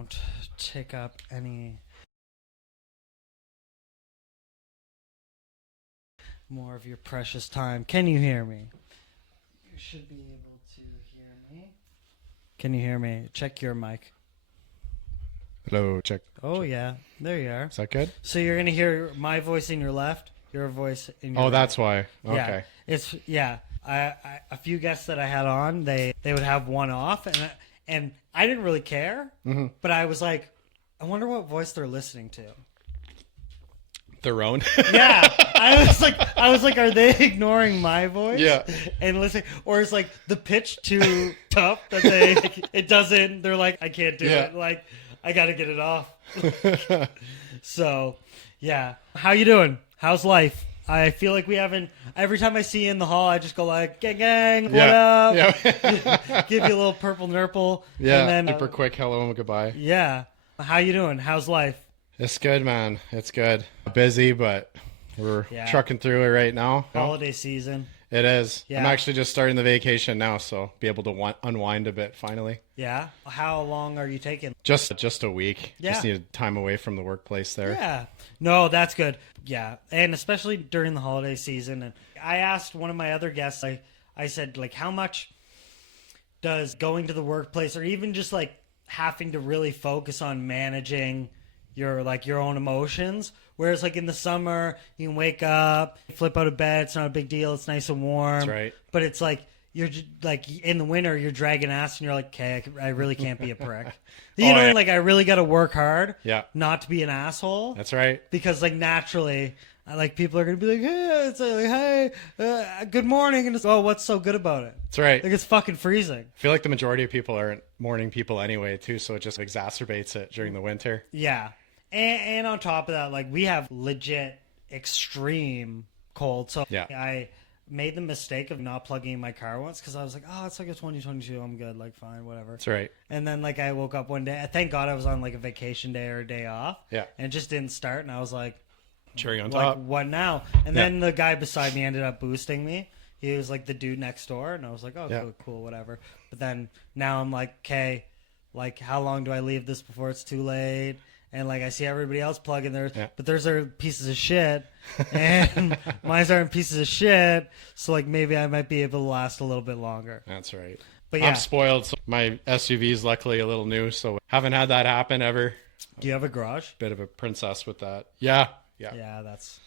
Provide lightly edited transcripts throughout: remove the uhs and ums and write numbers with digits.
won't take up any more of your precious time. Can you hear me? You should be able to hear me. Can you hear me? Check your mic. Hello, check. Oh, yeah. There you are. Is that good? So you're going to hear my voice in your left, your voice in your right. That's why. Okay. A few guests that I had on, they would have one off, and I didn't really care, but I was like, I wonder what voice they're listening to. Their own? Yeah. I was like, are they ignoring my voice? Yeah. And listening, or is like the pitch too tough that it doesn't, they're like, I can't do it. Like, I got to get it off. So, yeah. How you doing? How's life? I feel like we haven't. Every time I see you in the hall, I just go like, "Gang, gang, what up?" Yeah. Give you a little purple nurple. Yeah. And then, super quick hello and goodbye. Yeah. How you doing? How's life? It's good, man. It's good. Busy, but we're trucking through it right now. Holiday season. It is. Yeah. I'm actually just starting the vacation now, so be able to unwind a bit finally. Yeah. How long are you taking? Just a week. Yeah. Just needed time away from the workplace there. Yeah. No, that's good. Yeah. And especially during the holiday season. And I asked one of my other guests, I said, like, how much does going to the workplace or even just like having to really focus on managing your own emotions, whereas like in the summer you can wake up, flip out of bed, it's not a big deal, it's nice and warm. That's right. But it's like you're like in the winter you're dragging ass and you're like, okay, I really can't be a prick. Like I really got to work hard not to be an asshole. That's right. Because like naturally like people are gonna be like, hey, it's like, hey, good morning, and it's, oh, what's so good about it? That's right. Like it's fucking freezing. I feel like the majority of people aren't morning people anyway too, so it just exacerbates it during the winter. Yeah. And on top of that, like we have legit extreme cold. So I made the mistake of not plugging in my car once because I was like, oh, it's like a 2022. I'm good. Like, fine, whatever. That's right. And then like I woke up one day. Thank God I was on like a vacation day or a day off. Yeah. And it just didn't start. And I was like, cherry on top. What now? And then the guy beside me ended up boosting me. He was like the dude next door. And I was like, oh, cool, whatever. But then now I'm like, okay, like how long do I leave this before it's too late? And like I see everybody else plugging theirs, but theirs are pieces of shit, and mine's aren't pieces of shit. So like maybe I might be able to last a little bit longer. That's right. But yeah, I'm spoiled. So my SUV is luckily a little new, so haven't had that happen ever. Do you have a garage? Bit of a princess with that. Yeah. That's.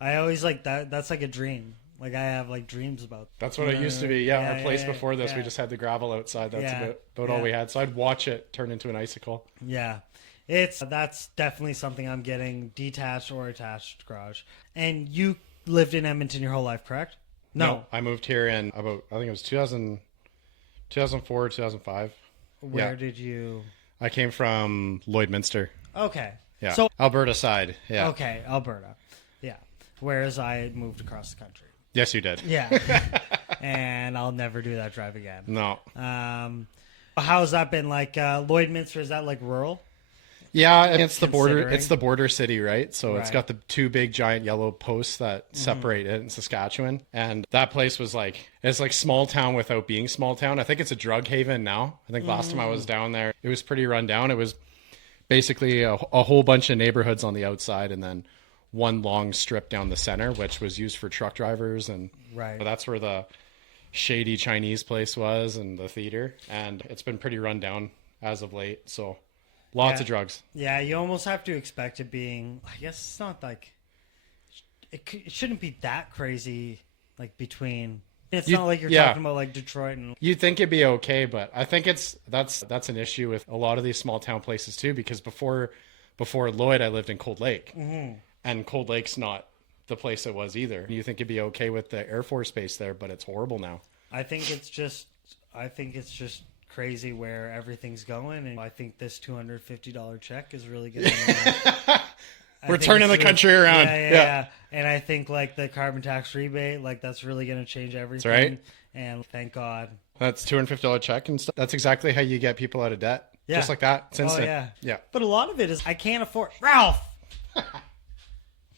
I always like that. That's like a dream. Like I have like dreams about. That's what it used to be. Yeah, our place before this, we just had the gravel outside. That's about all we had. So I'd watch it turn into an icicle. Yeah. That's definitely something I'm getting, detached or attached garage. And you lived in Edmonton your whole life, correct? No. I moved here in I think it was 2004, 2005. Where did you? I came from Lloydminster. Okay. Yeah. So Alberta side. Yeah. Okay, Alberta. Yeah. Whereas I moved across the country. Yes, you did. Yeah. And I'll never do that drive again. No. How's that been? Like Lloydminster, is that like rural? Yeah, it's the border. It's the border city, right? So it's got the two big giant yellow posts that separate it in Saskatchewan. And that place was like, it's like small town without being small town. I think it's a drug haven now. I think last time I was down there, it was pretty run down. It was basically a whole bunch of neighborhoods on the outside and then one long strip down the center, which was used for truck drivers. And that's where the shady Chinese place was and the theater. And it's been pretty run down as of late. So lots of drugs. Yeah, you almost have to expect it being, I guess it's not like, it shouldn't be that crazy, like between, it's not like you're talking about like Detroit and. You'd think it'd be okay, but I think that's an issue with a lot of these small town places too, because before Lloyd, I lived in Cold Lake. And Cold Lake's not the place it was either. You think it'd be okay with the Air Force base there, but it's horrible now. I think it's just crazy where everything's going, and I think this $250 check is really good. We're turning the country around. Yeah. And I think like the carbon tax rebate, like that's really going to change everything. That's right. And thank God. That's $250 check and stuff. That's exactly how you get people out of debt. Yeah. Just like that. It's instant. Yeah. But a lot of it is I can't afford Ralph.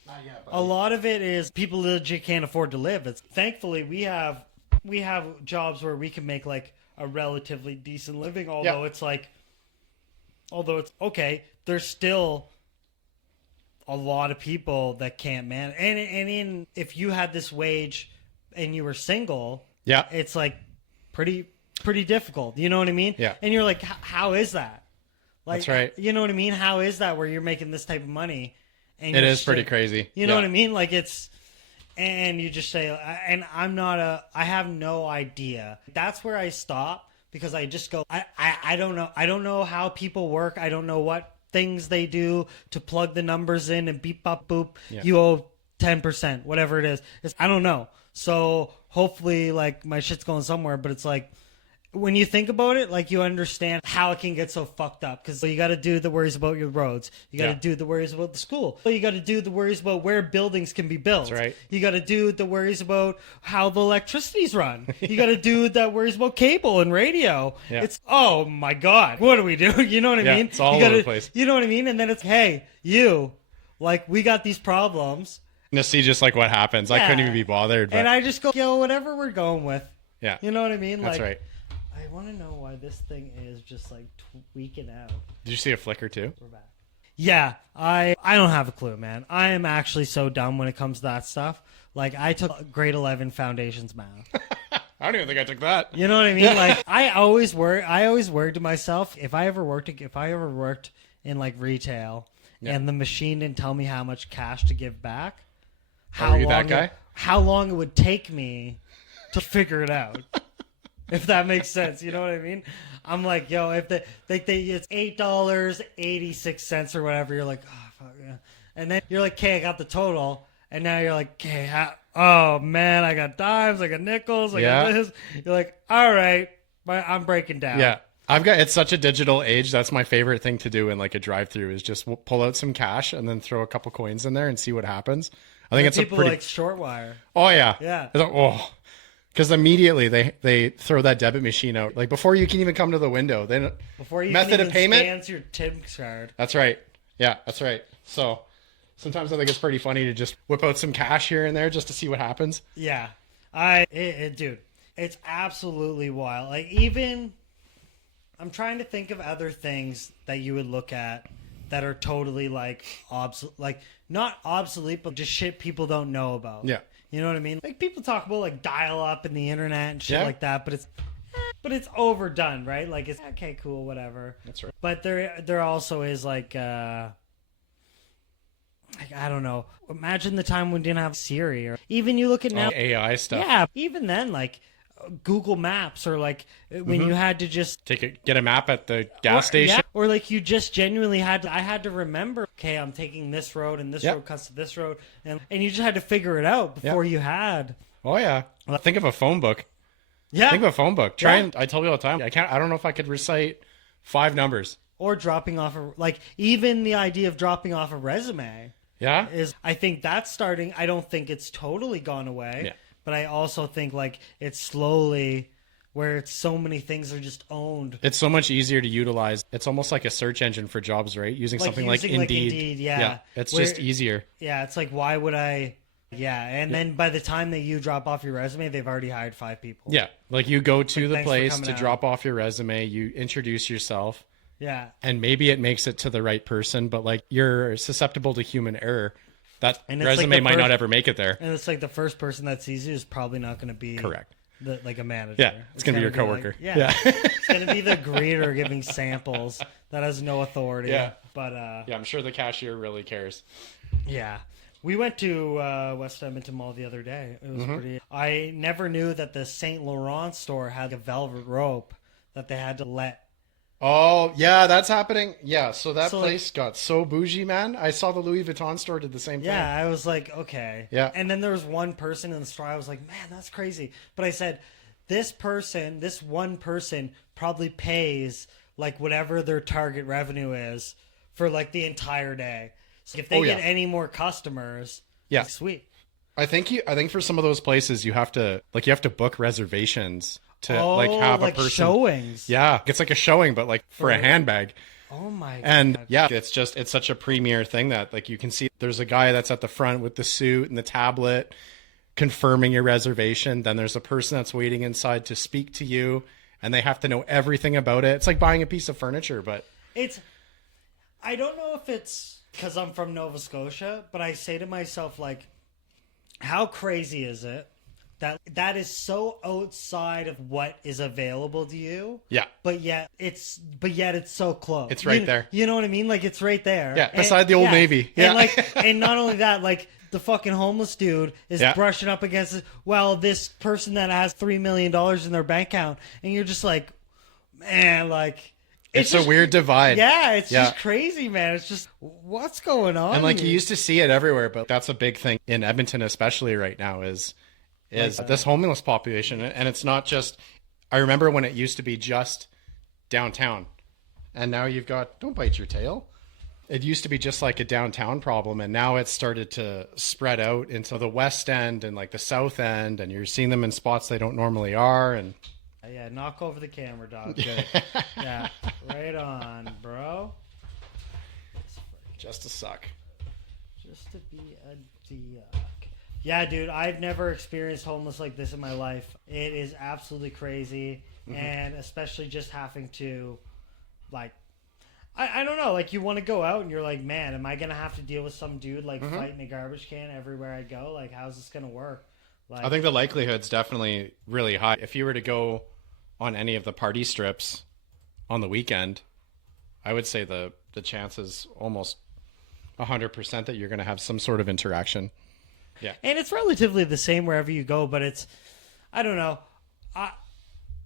Not yet, a lot of it is people legit can't afford to live. Thankfully we have jobs where we can make like a relatively decent living, although it's like Although it's okay, there's still a lot of people that can't manage. And if you had this wage and you were single, Yeah. it's like pretty difficult. You know what I mean? Yeah. And you're like, how is that? Like, That's right. You know what I mean? How is that where you're making this type of money? And It is pretty crazy. You know what I mean? Like and you just say, and I have no idea. That's where I stop because I just go, I don't know. I don't know how people work. I don't know what things they do to plug the numbers in and beep, bop, boop. Yeah. You owe 10%, whatever it is. I don't know. So hopefully like my shit's going somewhere, but it's like, when you think about it, like you understand how it can get so fucked up because you got to do the worries about your roads. You got to do the worries about the school. You got to do the worries about where buildings can be built. That's right. You got to do the worries about how the electricity's run. You got to do that worries about cable and radio. Yeah. It's, oh my God, what do we do? You know what I mean? It's all over the place. You know what I mean? And then it's, hey, like we got these problems. And to see just like what happens. I couldn't even be bothered. But... And I just go, whatever we're going with. Yeah. You know what I mean? That's like, right. I want to know why this thing is just like tweaking out. Did you see a flicker too? We're back. Yeah, I don't have a clue, man. I am actually so dumb when it comes to that stuff. Like I took grade 11 foundations math. I don't even think I took that. You know what I mean? Like I always worried to myself if I ever worked in like retail and the machine didn't tell me how much cash to give back. Are you that guy? How long it would take me to figure it out. If that makes sense, you know what I mean? I'm like, yo, if it's $8.86 or whatever, you're like, oh fuck yeah, and then you're like, okay, I got the total, and now you're like, okay, oh man, I got dimes, I got nickels, I got this. You're like, all right, I'm breaking down. Yeah, it's such a digital age. That's my favorite thing to do in like a drive-through is just pull out some cash and then throw a couple coins in there and see what happens. I think it's people a pretty like short wire. Oh yeah, yeah. Because immediately they throw that debit machine out, like before you can even come to the window. Then before you method can even of payment, scans your Tim's card. That's right. Yeah, that's right. So sometimes I think it's pretty funny to just whip out some cash here and there just to see what happens. Yeah, dude, it's absolutely wild. Like even, I'm trying to think of other things that you would look at that are totally like like not obsolete, but just shit people don't know about. Yeah. You know what I mean? Like people talk about like dial up and the internet and shit like that, but it's overdone, right? Like it's okay, cool, whatever. That's right. But there also is like I don't know. Imagine the time when we didn't have Siri or even you look at now AI stuff. Yeah, even then like Google Maps or like when you had to just get a map at the gas station. Yeah, or like you just genuinely I had to remember, okay, I'm taking this road and this road cuts to this road and you just had to figure it out before you had. Oh yeah. Think of a phone book. Yeah. Think of a phone book. I tell you all the time, I don't know if I could recite 5 numbers. Or dropping off like even the idea of dropping off a resume. Yeah. I think that's starting. I don't think it's totally gone away. Yeah. But I also think like it's slowly where it's so many things are just owned. It's so much easier to utilize. It's almost like a search engine for jobs, right? Using something like Indeed. Yeah. It's just easier. Yeah. It's like, why would I? Yeah. And then by the time that you drop off your resume, they've already hired 5 people. Yeah. Like you go to the place to out. drop off your resume, you introduce yourself. Yeah. And maybe it makes it to the right person, but like you're susceptible to human error. That resume might not ever make it there. And it's like the first person that sees you is probably not going to be correct. Like a manager. Yeah, it's going to be your coworker. Like, it's going to be the greeter giving samples that has no authority. Yeah, but I'm sure the cashier really cares. Yeah, we went to West Edmonton Mall the other day. It was pretty. I never knew that the Saint Laurent store had a velvet rope that they had to let. Oh, yeah, that's happening. Yeah, so that place got so bougie, man. I saw the Louis Vuitton store did the same thing. Yeah, I was like, okay. Yeah. And then there was one person in the store. I was like, man, that's crazy. But I said, this one person probably pays like whatever their target revenue is for like the entire day. So if they get any more customers, like, sweet. I think for some of those places you have to book reservations to have a person showings. Yeah, it's like a showing, but like for a handbag. Oh my god. And yeah, it's such a premier thing that like you can see there's a guy that's at the front with the suit and the tablet confirming your reservation. Then there's a person that's waiting inside to speak to you and they have to know everything about it. It's like buying a piece of furniture, but I don't know if it's because I'm from Nova Scotia, but I say to myself, like, how crazy is it that is so outside of what is available to you? Yeah. But yet it's so close. It's right there. You know what I mean? Like, it's right there. Yeah, beside the Old Navy. Yeah. And not only that, like, the fucking homeless dude is brushing up against it. Well, this person that has $3 million in their bank account, and you're just like, man, like, it's a weird divide. Yeah, it's just crazy, man. It's just, what's going on? And like, you used to see it everywhere, but that's a big thing in Edmonton, especially right now, is this homeless population. And it's not just, I remember when it used to be just downtown, and now you've got, don't bite your tail. It used to be just like a downtown problem, and now it's started to spread out into the West End and like the South End, and you're seeing them in spots they don't normally are. And yeah, knock over the camera, dog. Good. Yeah, right on, bro. Just to suck. Just to be a duck. Yeah, dude, I've never experienced homeless like this in my life. It is absolutely crazy, and especially just having to, like, I don't know, like, you want to go out and you're like, man, am I going to have to deal with some dude, like, fighting a garbage can everywhere I go? Like, how's this going to work? Like, I think the likelihood's definitely really high. If you were to go on any of the party strips on the weekend, I would say the chances almost 100% that you're going to have some sort of interaction. Yeah. And it's relatively the same wherever you go, but it's, I don't know,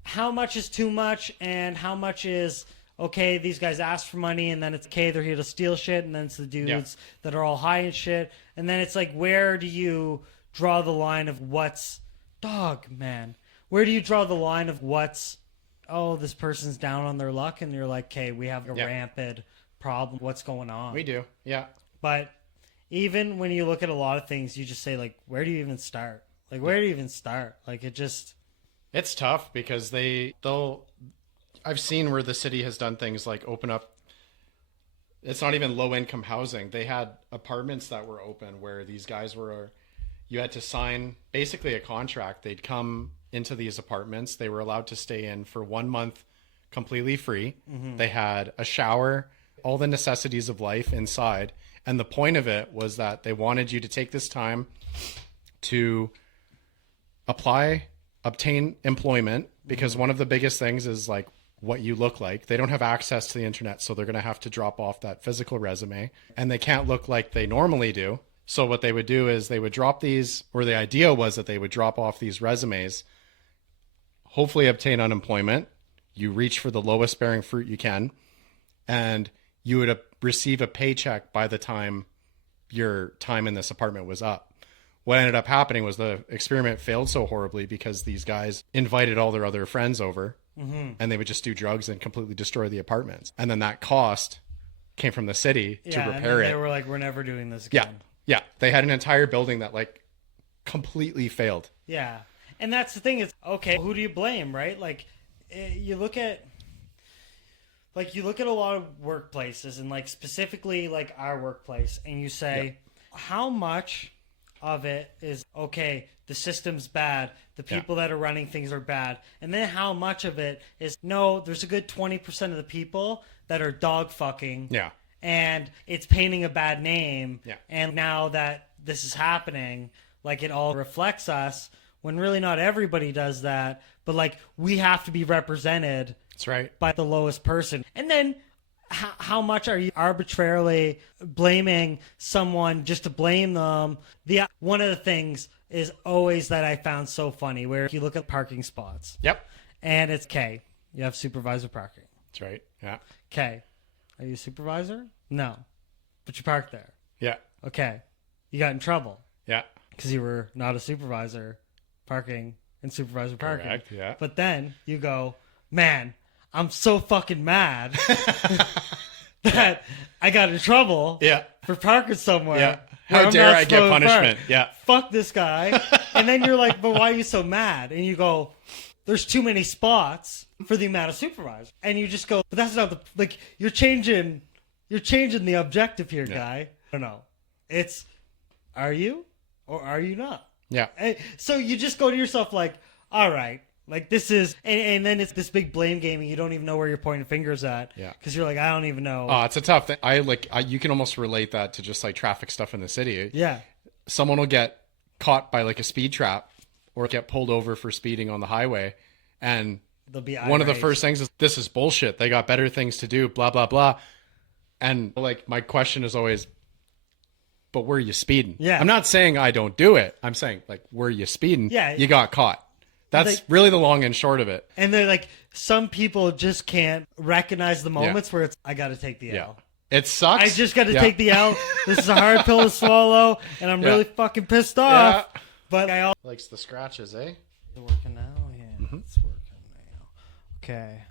how much is too much and how much is, okay, these guys ask for money, and then it's, okay, they're here to steal shit, and then it's the dudes that are all high and shit. And then it's like, where do you draw the line of what's, dog, man, where do you draw the line of what's, oh, this person's down on their luck, and you're like, okay, we have a rampant problem. What's going on? We do, yeah. But even when you look at a lot of things, you just say, like, where do you even start? Like, where do you even start? Like, it just... It's tough because they'll... I've seen where the city has done things like open up... It's not even low-income housing. They had apartments that were open where these guys were... You had to sign basically a contract. They'd come into these apartments. They were allowed to stay in for 1 month completely free. They had a shower, all the necessities of life inside. And the point of it was that they wanted you to take this time to obtain employment, because one of the biggest things is like what you look like. They don't have access to the internet, so they're going to have to drop off that physical resume, and they can't look like they normally do. So what they would do is they would drop these, or the idea was that they would drop off these resumes, hopefully obtain unemployment. You reach for the lowest bearing fruit you can, and you would receive a paycheck by the time your time in this apartment was up. What ended up happening was the experiment failed so horribly because these guys invited all their other friends over, and they would just do drugs and completely destroy the apartments. And then that cost came from the city to repair it. They were like, we're never doing this again. Yeah. They had an entire building that like completely failed. Yeah. And that's the thing is, okay, who do you blame, right? Like, you look at a lot of workplaces, and like specifically like our workplace, and you say, how much of it is, okay, the system's bad, the people that are running things are bad, and then how much of it is, no, there's a good 20% of the people that are dog fucking, and it's painting a bad name, and now that this is happening, like, it all reflects us, when really not everybody does that, but like, we have to be represented. That's right. By the lowest person. And then how much are you arbitrarily blaming someone just to blame them? One of the things is always that I found so funny, where you look at parking spots. Yep. And it's, okay, you have supervisor parking. That's right. Yeah. Okay. Are you a supervisor? No. But you parked there. Yeah. Okay. You got in trouble. Yeah. Because you were not a supervisor parking in supervisor parking. Correct. Yeah. But then you go, man, I'm so fucking mad that I got in trouble for parking somewhere. Yeah. How dare I get punishment? Yeah. Fuck this guy. And then you're like, but why are you so mad? And you go, there's too many spots for the amount of supervisors. And you just go, but that's not the, like, you're changing the objective here, guy. I don't know. It's, are you or are you not? Yeah. And so you just go to yourself like, all right, Like this is, and then it's this big blame game, and you don't even know where you're pointing fingers at. Yeah. Because you're like, I don't even know. It's a tough thing. You can almost relate that to just like traffic stuff in the city. Yeah. Someone will get caught by like a speed trap or get pulled over for speeding on the highway. And they'll be one of the first things is, this is bullshit. They got better things to do, blah, blah, blah. And like, my question is always, but were you speeding? Yeah. I'm not saying I don't do it. I'm saying like, were you speeding? Yeah. You got caught. That's really the long and short of it. And they're like, some people just can't recognize the moments where it's, I got to take the L. It sucks. I just got to take the L. This is a hard pill to swallow, and I'm really fucking pissed off. Yeah. But I also... Likes the scratches, eh? It's working now? Yeah, it's working now. Okay.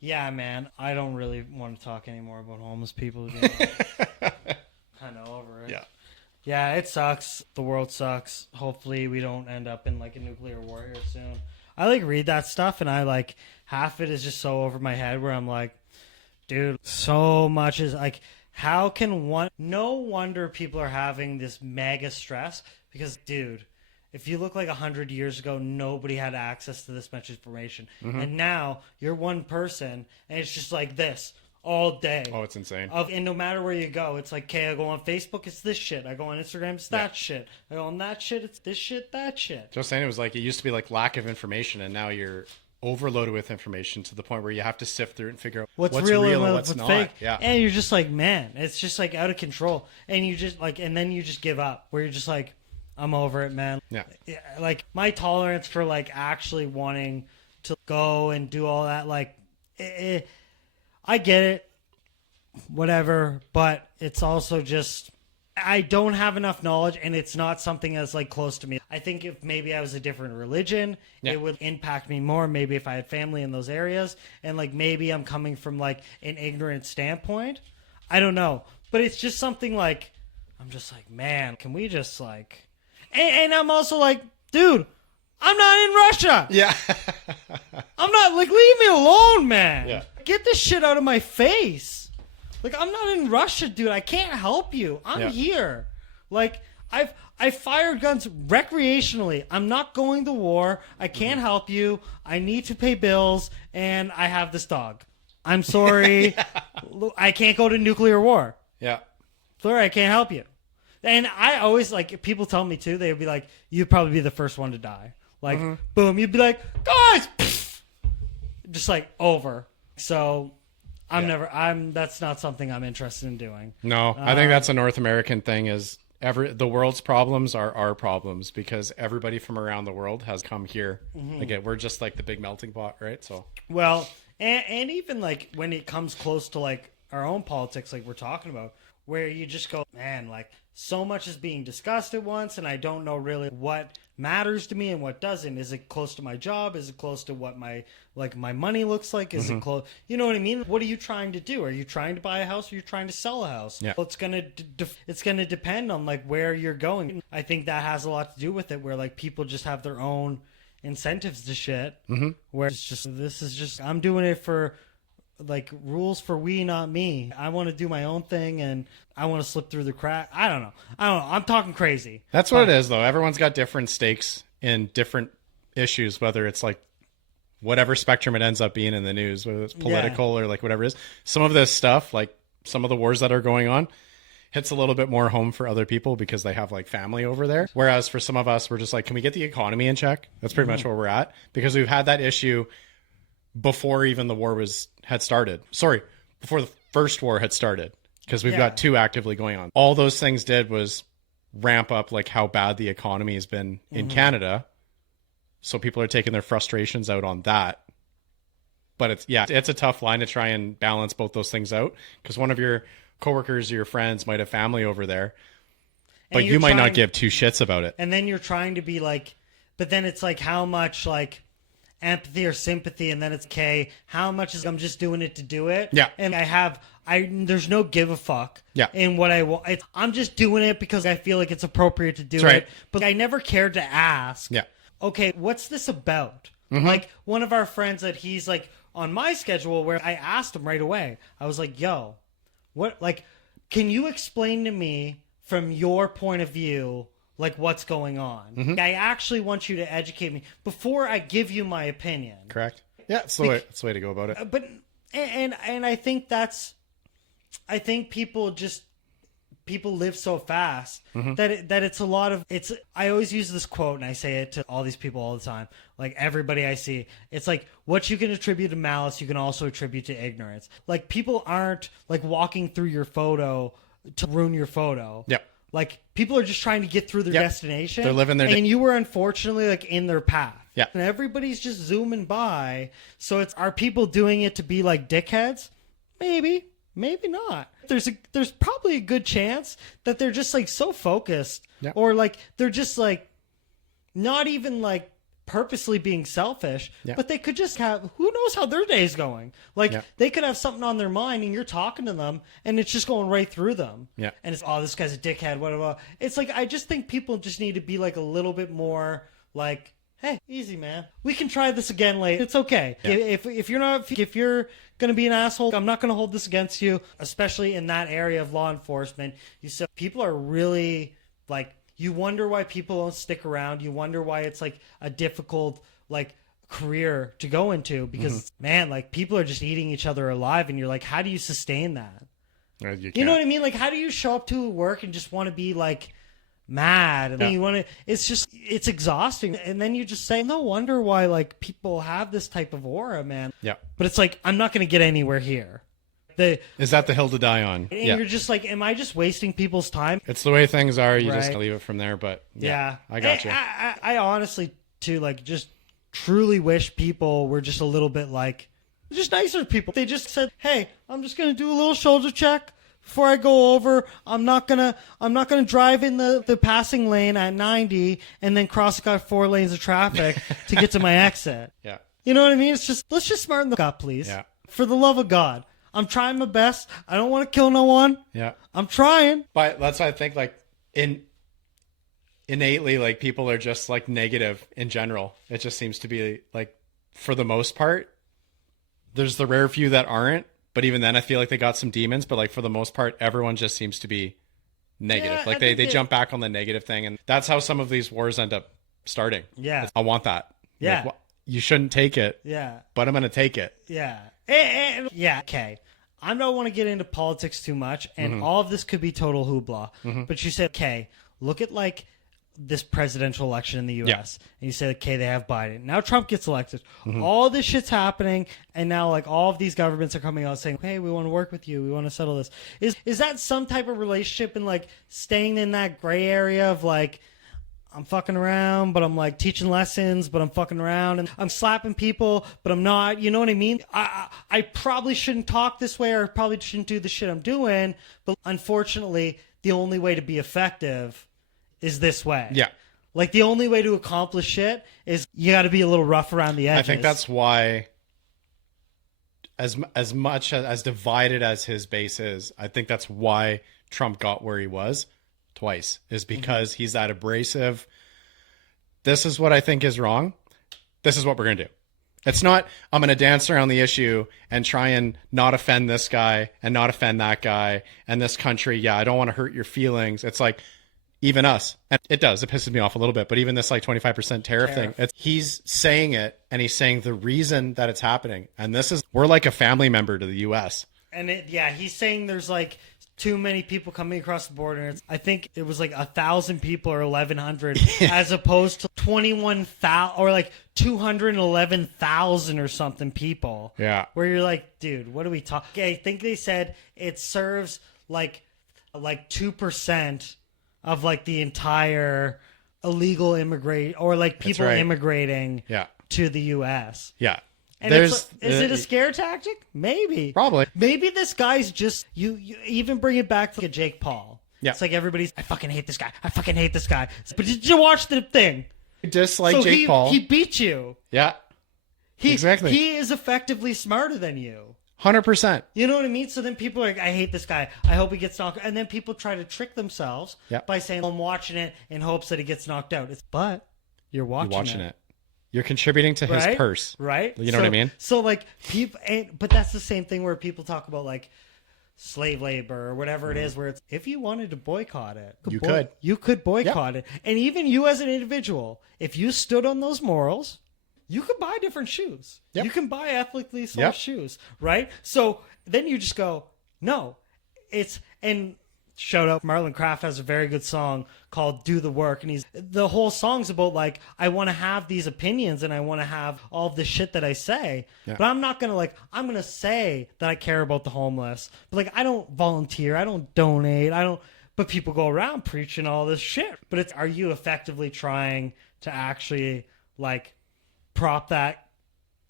Yeah, man, I don't really want to talk anymore about homeless people. Kind of over it. Yeah. Yeah, it sucks. The world sucks. Hopefully we don't end up in like a nuclear war here soon. I like read that stuff, and I like half it is just so over my head where I'm like, dude, so much is like, how can one... No wonder people are having this mega stress because, dude, if you look like 100 years ago, nobody had access to this much information. And now you're one person, and it's just like this all day. Oh, it's insane. And no matter where you go, it's like, okay, I go on Facebook, it's this shit. I go on Instagram, it's that shit. I go on that shit, it's this shit, that shit. Just saying, it was like, it used to be like lack of information, and now you're overloaded with information to the point where you have to sift through it and figure out what's real and what's not. Fake. Yeah. And you're just like, man, it's just like out of control. And you just like, and then you just give up, where you're just like, I'm over it, man. Yeah. Like my tolerance for like actually wanting to go and do all that, like, I get it, whatever, but it's also just, I don't have enough knowledge, and it's not something that's like close to me. I think if maybe I was a different religion, it would impact me more. Maybe if I had family in those areas, and like maybe I'm coming from like an ignorant standpoint. I don't know, but it's just something like, I'm just like, man, can we just like, and I'm also like, dude, I'm not in Russia. Yeah. I'm not, like, leave me alone, man. Yeah. Get this shit out of my face. Like, I'm not in Russia, dude. I can't help you. I'm here. Like, I fired guns recreationally. I'm not going to war. I can't help you. I need to pay bills, and I have this dog. I'm sorry. I can't go to nuclear war. Yeah. Sorry, I can't help you. And I always, like, if people tell me to, they would be like, you'd probably be the first one to die. Like, boom, you'd be like, guys, pfft, just like over. So that's not something I'm interested in doing. No, I think that's a North American thing, is the world's problems are our problems, because everybody from around the world has come here. Again, we're just like the big melting pot, right? So, well, and even like when it comes close to like our own politics, like we're talking about, where you just go, man, like so much is being discussed at once, and I don't know really what matters to me and what doesn't. Is it close to my job? Is it close to what my money looks like? Is it close? You know what I mean? What are you trying to do? Are you trying to buy a house, or are you trying to sell a house? Yeah. Well, it's gonna depend on like where you're going. I think that has a lot to do with it, where like people just have their own incentives to shit. Where it's just I'm doing it for like rules for we, not me. I want to do my own thing, and I want to slip through the crack. I don't know. I'm talking crazy. That's what it is, though. Everyone's got different stakes in different issues, whether it's like whatever spectrum it ends up being in the news, whether it's political or like whatever it is. Some of this stuff, like some of the wars that are going on, hits a little bit more home for other people because they have like family over there. Whereas for some of us, we're just like, can we get the economy in check? That's pretty much where we're at, because we've had that issue before even the war had started. Sorry, before the first war had started, because we've got two actively going on. All those things did was ramp up like how bad the economy has been in Canada. So people are taking their frustrations out on that. But it's a tough line to try and balance both those things out, because one of your coworkers or your friends might have family over there, but you might not give two shits about it. And then you're trying to be like, but then it's like, how much like empathy or sympathy, and then it's okay, how much is I'm just doing it to do it? Yeah. And there's no give a fuck in what I want. I'm just doing it because I feel like it's appropriate to do it. Right. But I never cared to ask, okay, what's this about? Like one of our friends that he's like on my schedule, where I asked him right away, I was like, yo, what, like, can you explain to me from your point of view, like what's going on. I actually want you to educate me before I give you my opinion. Correct. Yeah, it's the way to go about it. But I think people live so fast that it's a lot of I always use this quote, and I say it to all these people all the time, like everybody I see. It's like, what you can attribute to malice, you can also attribute to ignorance. Like, people aren't like walking through your photo to ruin your photo. Yep. Like, people are just trying to get through their destination. They're living their and you were unfortunately like in their path. Yeah. And everybody's just zooming by. So are people doing it to be like dickheads? Maybe not. There's probably a good chance that they're just like so focused, or like they're just like not even like purposely being selfish, but they could just have, who knows how their day's going. Like they could have something on their mind and you're talking to them and it's just going right through them. Yeah. And it's, oh, this guy's a dickhead, whatever. It's like, I just think people just need to be like a little bit more like, hey, easy, man. We can try this again later. It's okay. Yeah. If you're going to be an asshole, I'm not going to hold this against you, especially in that area of law enforcement. You said people are really like, you wonder why people don't stick around. You wonder why it's like a difficult like career to go into, because man, like people are just eating each other alive, and you're like, how do you sustain that? You know what I mean? Like, how do you show up to work and just want to be like mad, and then you want to, it's exhausting, and then you just say, no wonder why like people have this type of aura, man. Yeah. But it's like, I'm not going to get anywhere here. Is that the hill to die on? And you're just like, am I just wasting people's time? It's the way things are. You just leave it from there. But I got you. I honestly too, like, just truly wish people were just a little bit like, just nicer people. They just said, hey, I'm just going to do a little shoulder check before I go over. I'm not gonna drive in the passing lane at 90 and then cross 4 lanes of traffic to get to my exit. Yeah. You know what I mean? It's just, let's just smarten the up, please. Yeah. For the love of God. I'm trying my best. I don't want to kill no one. Yeah. I'm trying. But that's why I think, like, innately, like, people are just, like, negative in general. It just seems to be, like, for the most part, there's the rare few that aren't. But even then, I feel like they got some demons. But, like, for the most part, everyone just seems to be negative. Yeah, like, they jump back on the negative thing. And that's how some of these wars end up starting. Yeah. I want that. Yeah. Like, well, you shouldn't take it. Yeah. But I'm going to take it. Yeah. Okay. I don't want to get into politics too much, and all of this could be total hoopla. But you said, okay, look at like this presidential election in the U.S. And you said, okay, they have Biden. Now Trump gets elected. All this shit's happening, and now like all of these governments are coming out saying, hey, we want to work with you. We want to settle this. Is that some type of relationship, and like staying in that gray area of like, I'm fucking around, but I'm like teaching lessons, but I'm fucking around, and I'm slapping people, but I'm not, you know what I mean? I probably shouldn't talk this way, or probably shouldn't do the shit I'm doing, but unfortunately, the only way to be effective is this way. Yeah. Like, the only way to accomplish shit is you got to be a little rough around the edges. I think that's why, as much as divided as his base is, I think that's why Trump got where he was twice, is because he's that abrasive. This is what I think is wrong. This is what we're going to do. It's not, I'm going to dance around the issue and try and not offend this guy and not offend that guy and this country. Yeah, I don't want to hurt your feelings. It's like, even us, and it pisses me off a little bit, but even this like 25% tariff thing, he's saying it, and he's saying the reason that it's happening. And we're like a family member to the U.S. And he's saying there's like too many people coming across the border. I think it was like 1,000 people or 1,100 as opposed to 21,000 or like 211,000 or something people. Yeah. Where you're like, dude, what are we talking? I think they said it serves like 2% of like the entire illegal immigrant or like people immigrating to the U.S. Yeah. And is it a scare tactic? Maybe. Probably. Maybe this guy's just, you even bring it back to Jake Paul. Yeah. It's like everybody's, I fucking hate this guy. I fucking hate this guy. But did you watch the thing? Dislike Jake Paul. He beat you. Yeah. Exactly. He is effectively smarter than you. 100%. You know what I mean? So then people are like, I hate this guy. I hope he gets knocked out. And then people try to trick themselves by saying, I'm watching it in hopes that he gets knocked out. But you're watching it. You're contributing to his purse. Right? You know what I mean? So like people, but that's the same thing where people talk about like slave labor or whatever it is, where it's, if you wanted to boycott it, you could boycott it. And even you as an individual, if you stood on those morals, you could buy different shoes. Yep. You can buy ethically sourced shoes, right? So then you just go, no, and shout out, Marlon Craft has a very good song called Do the Work, and the whole song's about like, I want to have these opinions and I want to have all of the shit that I say, but I'm not gonna I'm gonna say that I care about the homeless, but like, I don't volunteer, I don't donate, but people go around preaching all this shit. But are you effectively trying to actually like prop that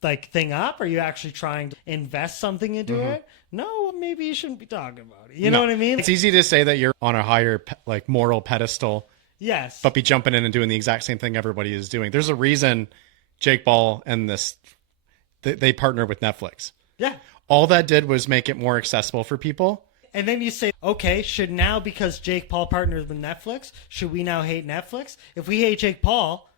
like thing up? Are you actually trying to invest something into it? No, maybe you shouldn't be talking about it. You know what I mean? It's easy to say that you're on a higher like moral pedestal. Yes. But be jumping in and doing the exact same thing everybody is doing. There's a reason Jake Paul and they partnered with Netflix. Yeah. All that did was make it more accessible for people. And then you say, okay, should now, because Jake Paul partnered with Netflix, should we now hate Netflix? If we hate Jake Paul,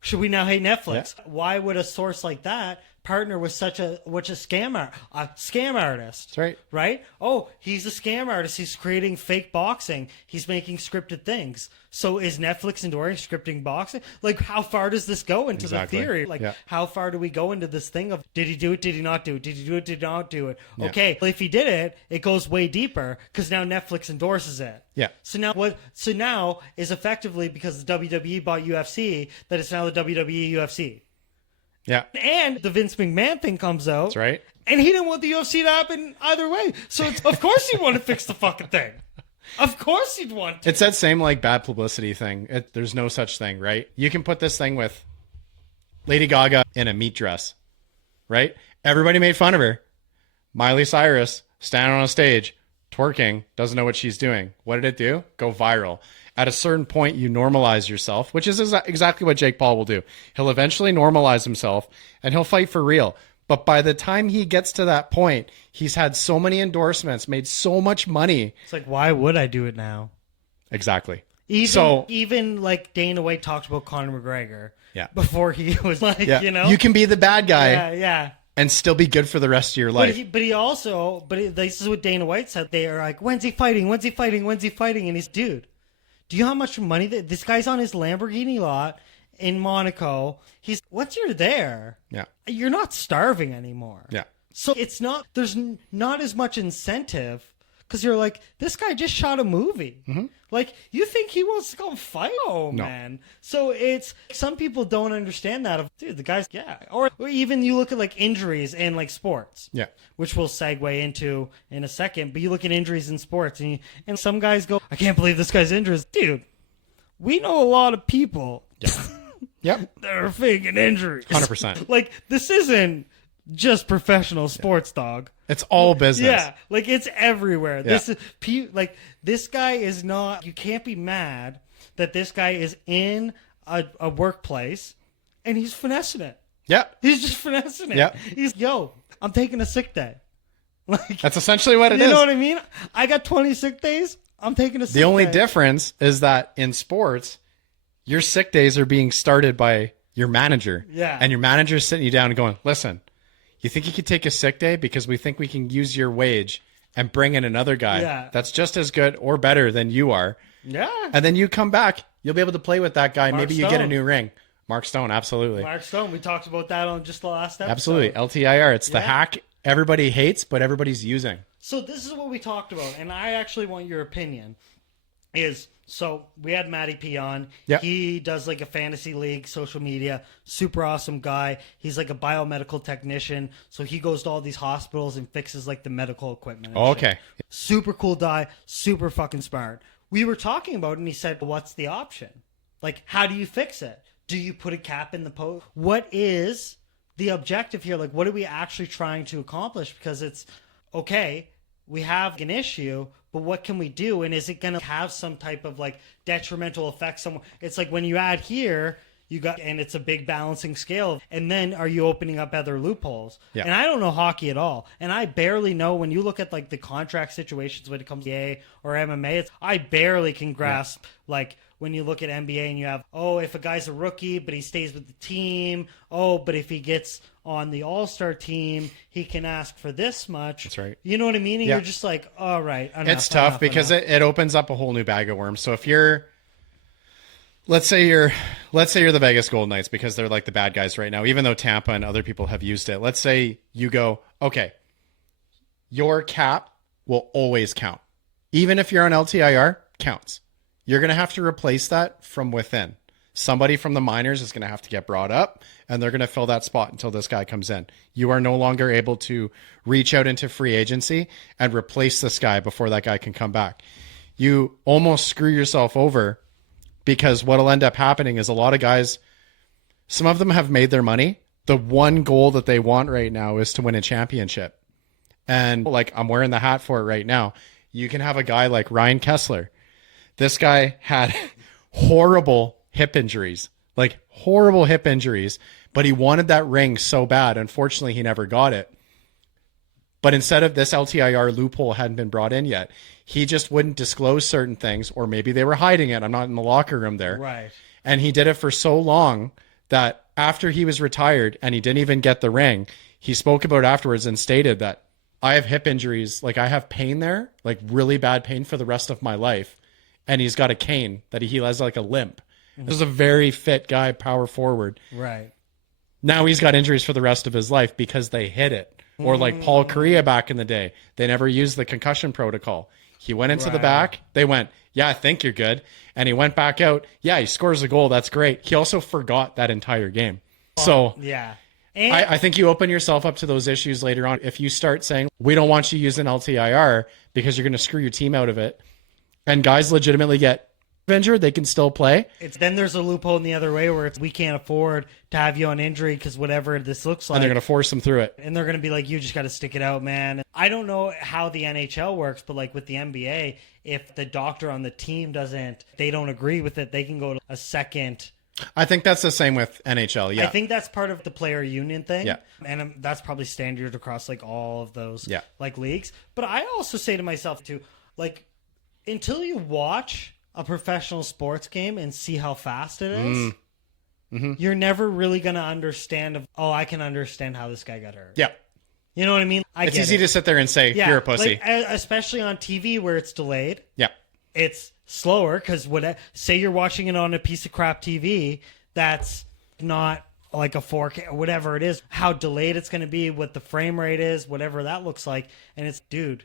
should we now hate Netflix? Yeah. Why would a source like that partner with such a scam artist? That's right. Right? Oh, he's a scam artist. He's creating fake boxing. He's making scripted things. So is Netflix endorsing scripting boxing? Like, how far does this go into the theory? Like, how far do we go into this thing of, did he do it? Did he not do it? Did he do it? Did he not do it? Yeah. Okay, well, if he did it, it goes way deeper because now Netflix endorses it. Yeah. So now is effectively, because the WWE bought UFC, that it's now the WWE UFC. Yeah. And the Vince McMahon thing comes out. That's right. And he didn't want the UFC to happen either way. So of course he'd want to fix the fucking thing. Of course he'd want to. It's that same like bad publicity thing. There's no such thing, right? You can put this thing with Lady Gaga in a meat dress, right? Everybody made fun of her. Miley Cyrus standing on a stage, twerking, doesn't know what she's doing. What did it do? Go viral. At a certain point, you normalize yourself, which is exactly what Jake Paul will do. He'll eventually normalize himself and he'll fight for real. But by the time he gets to that point, he's had so many endorsements, made so much money. It's like, why would I do it now? Exactly. Even like Dana White talked about Conor McGregor. Yeah. Before he was like, you know. You can be the bad guy. Yeah. And still be good for the rest of your life. But this is what Dana White said. They are like, when's he fighting? When's he fighting? When's he fighting? And he's, dude, do you know how much money this guy's on his Lamborghini lot in Monaco? Once you're there, you're not starving anymore. Yeah. So there's not as much incentive because you're like, this guy just shot a movie. Mm-hmm. Like, you think he wants to go fight? Oh, no. Man. So some people don't understand that. Dude, the guy's, Or even you look at like injuries in like sports. Yeah. Which we'll segue into in a second. But you look at injuries in sports and some guys go, I can't believe this guy's injured. Dude, we know a lot of people. Yep. that are faking injuries. 100%. Like, this isn't just professional sports, dog. It's all business. Yeah, like it's everywhere. Yeah. This guy is not. You can't be mad that this guy is in a workplace and he's finessing it. Yeah, he's just finessing it. Yeah, he's I'm taking a sick day. Like, that's essentially what it is. You know what I mean? I got 20 sick days. I'm taking a sick day. The only difference is that in sports, your sick days are being started by your manager. Yeah, and your manager's sitting you down and going, listen. You think you could take a sick day because we think we can use your wage and bring in another guy that's just as good or better than you are. Yeah. And then you come back, you'll be able to play with that guy. Mark Maybe Stone. You get a new ring. Mark Stone, absolutely. Mark Stone, we talked about that on just the last episode. Absolutely. LTIR, it's the hack everybody hates, but everybody's using. So this is what we talked about, and I actually want your opinion. So we had Matty P on. Yep. He does like a fantasy league, social media, super awesome guy. He's like a biomedical technician. So he goes to all these hospitals and fixes like the medical equipment. And okay. Shit. Super cool guy, super fucking smart. We were talking about it and he said, what's the option? Like, how do you fix it? Do you put a cap in the post? What is the objective here? Like, what are we actually trying to accomplish? Because it's, okay, we have an issue, but what can we do? And is it going to have some type of like detrimental effect somewhere? It's like when you add here, and it's a big balancing scale. And then are you opening up other loopholes? Yeah. And I don't know hockey at all. And I barely know when you look at like the contract situations when it comes to AA or MMA, I barely can grasp like when you look at NBA and you have, oh, if a guy's a rookie, but he stays with the team, oh, but if he gets on the all-star team, he can ask for this much. That's right. You know what I mean? And you're just like, all right, enough, it's tough because it opens up a whole new bag of worms. So if you're, let's say you're the Vegas Golden Knights, because they're like the bad guys right now, even though Tampa and other people have used it. Let's say you go, okay, your cap will always count. Even if you're on LTIR, counts. You're going to have to replace that from within. Somebody from the minors is going to have to get brought up, and they're going to fill that spot until this guy comes in. You are no longer able to reach out into free agency and replace this guy before that guy can come back. You almost screw yourself over, because what'll end up happening is a lot of guys, some of them have made their money. The one goal that they want right now is to win a championship. And like, I'm wearing the hat for it right now. You can have a guy like Ryan Kessler. This guy had horrible hip injuries, but he wanted that ring so bad. Unfortunately, he never got it. But instead of this LTIR loophole hadn't been brought in yet, he just wouldn't disclose certain things, or maybe they were hiding it. I'm not in the locker room there. Right. And he did it for so long that after he was retired and he didn't even get the ring, he spoke about it afterwards and stated that I have hip injuries. Like, I have pain there, like really bad pain for the rest of my life. And he's got a cane that he has like a limp. This is a very fit guy, power forward. Right. Now he's got injuries for the rest of his life because they hit it. Or like Paul Correa back in the day. They never used the concussion protocol. He went into the back. They went, yeah, I think you're good. And he went back out. Yeah, he scores a goal. That's great. He also forgot that entire game. So yeah. And I think you open yourself up to those issues later on. If you start saying, we don't want you using LTIR because you're going to screw your team out of it, and guys legitimately get injured, they can still play. Then there's a loophole in the other way where we can't afford to have you on injury because whatever this looks like. And they're going to force them through it. And they're going to be like, you just got to stick it out, man. I don't know how the NHL works, but like with the NBA, if the doctor on the team they don't agree with it, they can go to a second. I think that's the same with NHL, yeah. I think that's part of the player union thing. Yeah. And that's probably standard across like all of those like leagues. But I also say to myself too, like, until you watch a professional sports game and see how fast it is, you're never really going to understand I can understand how this guy got hurt. Yeah. You know what I mean? It's easy to sit there and say, you're a pussy. Like, especially on TV where it's delayed. Yeah. It's slower because say you're watching it on a piece of crap TV that's not like a 4K or whatever it is, how delayed it's going to be, what the frame rate is, whatever that looks like. And it's, dude,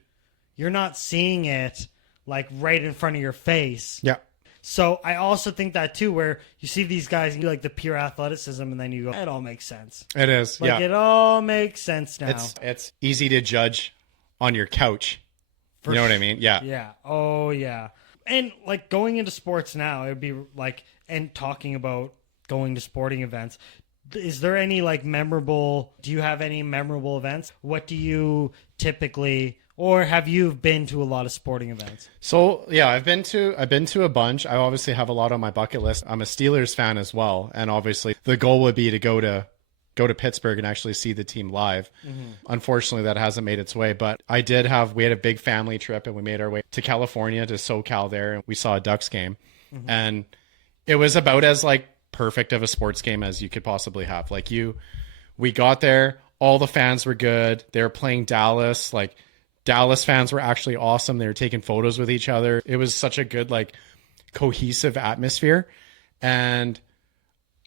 you're not seeing it like right in front of your face. Yeah. So I also think that too, where you see these guys do like the pure athleticism and then you go, it all makes sense. It is. Like, it all makes sense now. It's easy to judge on your couch. You know what I mean? Yeah. Yeah. Oh, yeah. And like going into sports now, it would be like, and talking about going to sporting events, is there any like do you have any memorable events? What do you typically, or have you been to a lot of sporting events? So yeah, I've been to a bunch. I obviously have a lot on my bucket list. I'm a Steelers fan as well. And obviously the goal would be to go to Pittsburgh and actually see the team live. Unfortunately, that hasn't made its way, but we had a big family trip and we made our way to California, to SoCal there, and we saw a Ducks game. And it was about as like perfect of a sports game as you could possibly have. Like we got there, all the fans were good. They were playing Dallas. Like Dallas fans were actually awesome. They were taking photos with each other. It was such a good, like, cohesive atmosphere. And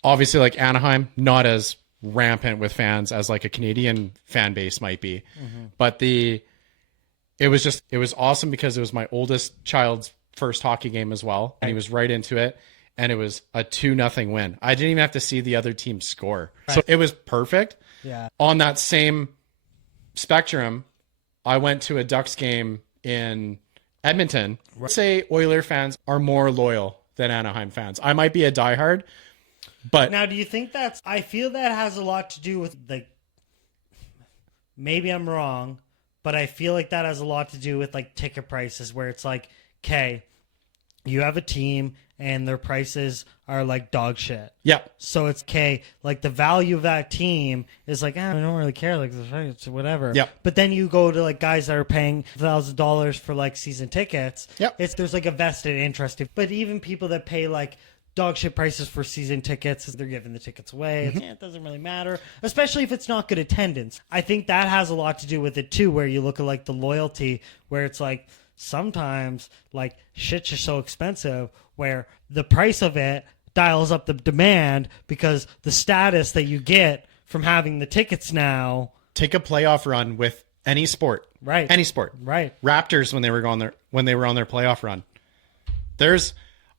obviously, like, Anaheim, not as rampant with fans as like a Canadian fan base might be. But it was awesome because it was my oldest child's first hockey game as well. And he was right into it. And it was a 2-0 win. I didn't even have to see the other team score. Right. So it was perfect. Yeah. On that same spectrum, I went to a Ducks game in Edmonton. Right. Say Oiler fans are more loyal than Anaheim fans. I might be a diehard, but now, do you think I feel that has a lot to do with maybe I'm wrong, but I feel like that has a lot to do with like ticket prices where it's like, okay, you have a team and their prices are like dog shit. Yeah. So it's okay. Like the value of that team is like, I don't really care. Like it's whatever. Yeah. But then you go to like guys that are paying $1,000 for like season tickets. Yep. There's like a vested interest. But even people that pay like dog shit prices for season tickets, they're giving the tickets away. It doesn't really matter, especially if it's not good attendance. I think that has a lot to do with it too, where you look at like the loyalty, where it's like sometimes like shit's just so expensive where the price of it dials up the demand because the status that you get from having the tickets now. Take a playoff run with any sport. Right. Any sport. Right. Raptors when they were on their playoff run.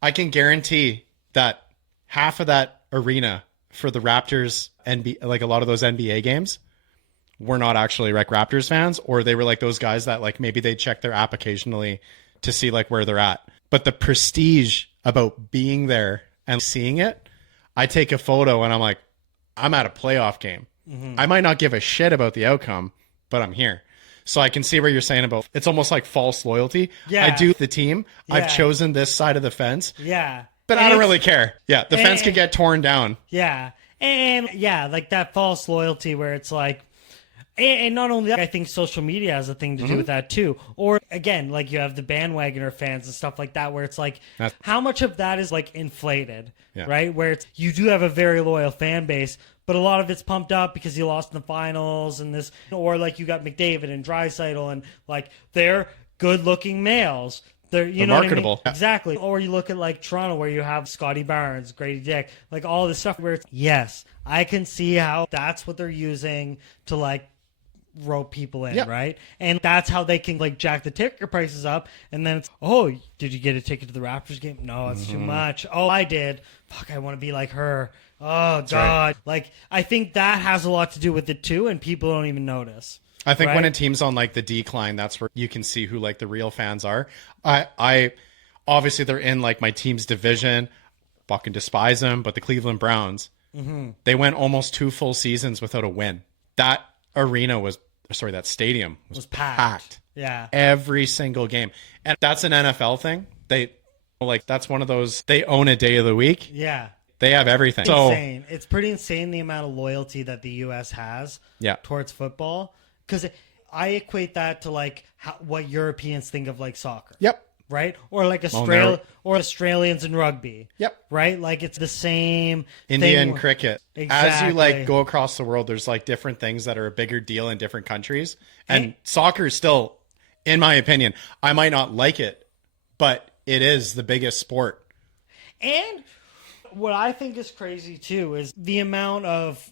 I can guarantee that half of that arena for the Raptors like a lot of those NBA games were not actually like Raptors fans, or they were like those guys that like maybe they check their app occasionally to see like where they're at. But the prestige about being there and seeing it, I take a photo and I'm like, I'm at a playoff game. I might not give a shit about the outcome, but I'm here. So I can see where you're saying about it's almost like false loyalty. Yeah. I do the team. Yeah. I've chosen this side of the fence. Yeah. But I don't really care. Yeah, the fence could get torn down. Yeah. And yeah, like that false loyalty where it's like, and not only that, I think social media has a thing to do with that too. Or again, like you have the bandwagoner fans and stuff like that where it's like, how much of that is like inflated, right? Where it's, you do have a very loyal fan base, but a lot of it's pumped up because you lost in the finals and this, or like you got McDavid and Draisaitl and like they're good looking males. They're marketable. What I mean? Exactly. Or you look at like Toronto where you have Scotty Barnes, Grady Dick, like all this stuff where it's, yes, I can see how that's what they're using to like rope people in, right? And that's how they can like jack the ticket prices up. And then it's, oh, did you get a ticket to the Raptors game? No, it's too much. Oh, I did. Fuck, I want to be like her. Oh, God. Right. Like, I think that has a lot to do with it too, and people don't even notice. I think when a team's on like the decline, that's where you can see who like the real fans are. I obviously they're in like my team's division. Fucking despise them, but the Cleveland Browns, they went almost 2 full seasons without a win. That that stadium was packed. Yeah, every single game, and that's an NFL thing. That's one of those. They own a day of the week. Yeah. They have everything. Insane. It's pretty insane the amount of loyalty that the U.S. has towards football. Because I equate that to like what Europeans think of like soccer. Yep. Right? Or like Australians in rugby. Yep. Right? Like it's the same Indian thing. Cricket. Exactly. As you like go across the world, there's like different things that are a bigger deal in different countries. And soccer is still, in my opinion, I might not like it, but it is the biggest sport. And what I think is crazy too is the amount of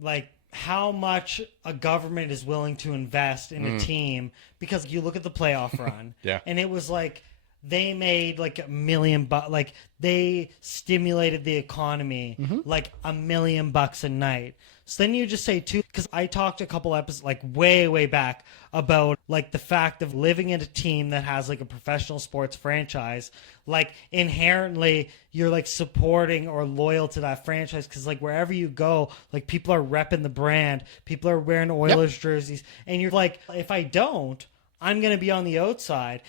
like how much a government is willing to invest in a team, because you look at the playoff run and it was like they made like $1 million, like they stimulated the economy like $1 million a night. So then you just say too, because I talked a couple episodes like way back about like the fact of living in a team that has like a professional sports franchise, like inherently you're like supporting or loyal to that franchise because like wherever you go, like people are repping the brand, people are wearing Oilers jerseys, and you're like, if I don't, I'm gonna be on the outside.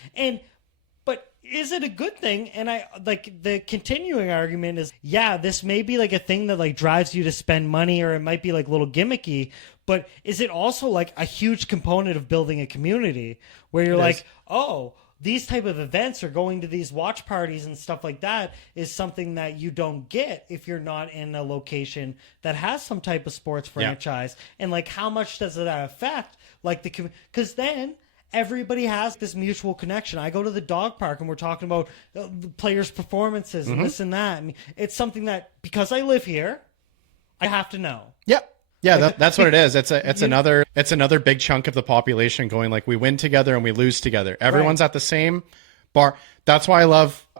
But is it a good thing? And I like the continuing argument is, yeah, this may be like a thing that like drives you to spend money, or it might be like a little gimmicky, but is it also like a huge component of building a community where you're like, oh, these type of events or going to these watch parties and stuff like that is something that you don't get if you're not in a location that has some type of sports franchise. And like, how much does that affect like the, because then everybody has this mutual connection. I go to the dog park and we're talking about the players' performances and this and that. I mean, it's something that because I live here, I have to know. Yep. Yeah, that's what it is. It's another big chunk of the population going like, we win together and we lose together. Everyone's at the same bar. That's why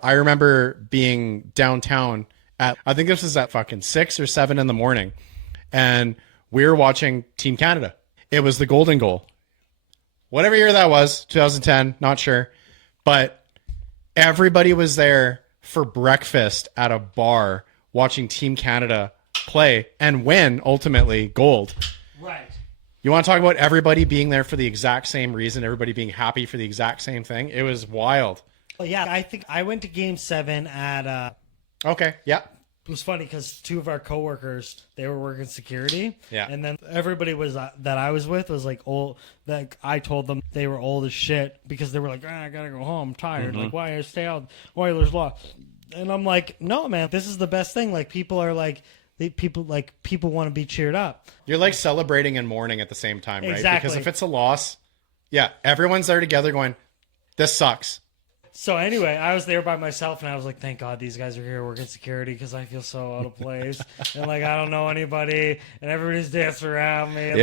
I remember being downtown at, I think this was at fucking 6 or 7 in the morning, and we were watching Team Canada. It was the golden goal. Whatever year that was, 2010, not sure. But everybody was there for breakfast at a bar watching Team Canada play and win, ultimately, gold. Right. You want to talk about everybody being there for the exact same reason, everybody being happy for the exact same thing? It was wild. Well, yeah, I think I went to Game 7 at... Okay, yeah. It was funny because two of our coworkers, they were working security. Yeah. And then everybody was that I was with was like old. That I told them they were old as shit because they were like, I gotta go home, I'm tired. Like, why I stay out? Oilers lost. And I'm like, no, man, this is the best thing. Like, people are like, people want to be cheered up. You're like celebrating and mourning at the same time, right? Exactly. Because if it's a loss, yeah, everyone's there together going, this sucks. So anyway, I was there by myself, and I was like, thank God these guys are here working security because I feel so out of place. And, like, I don't know anybody, and everybody's dancing around me. And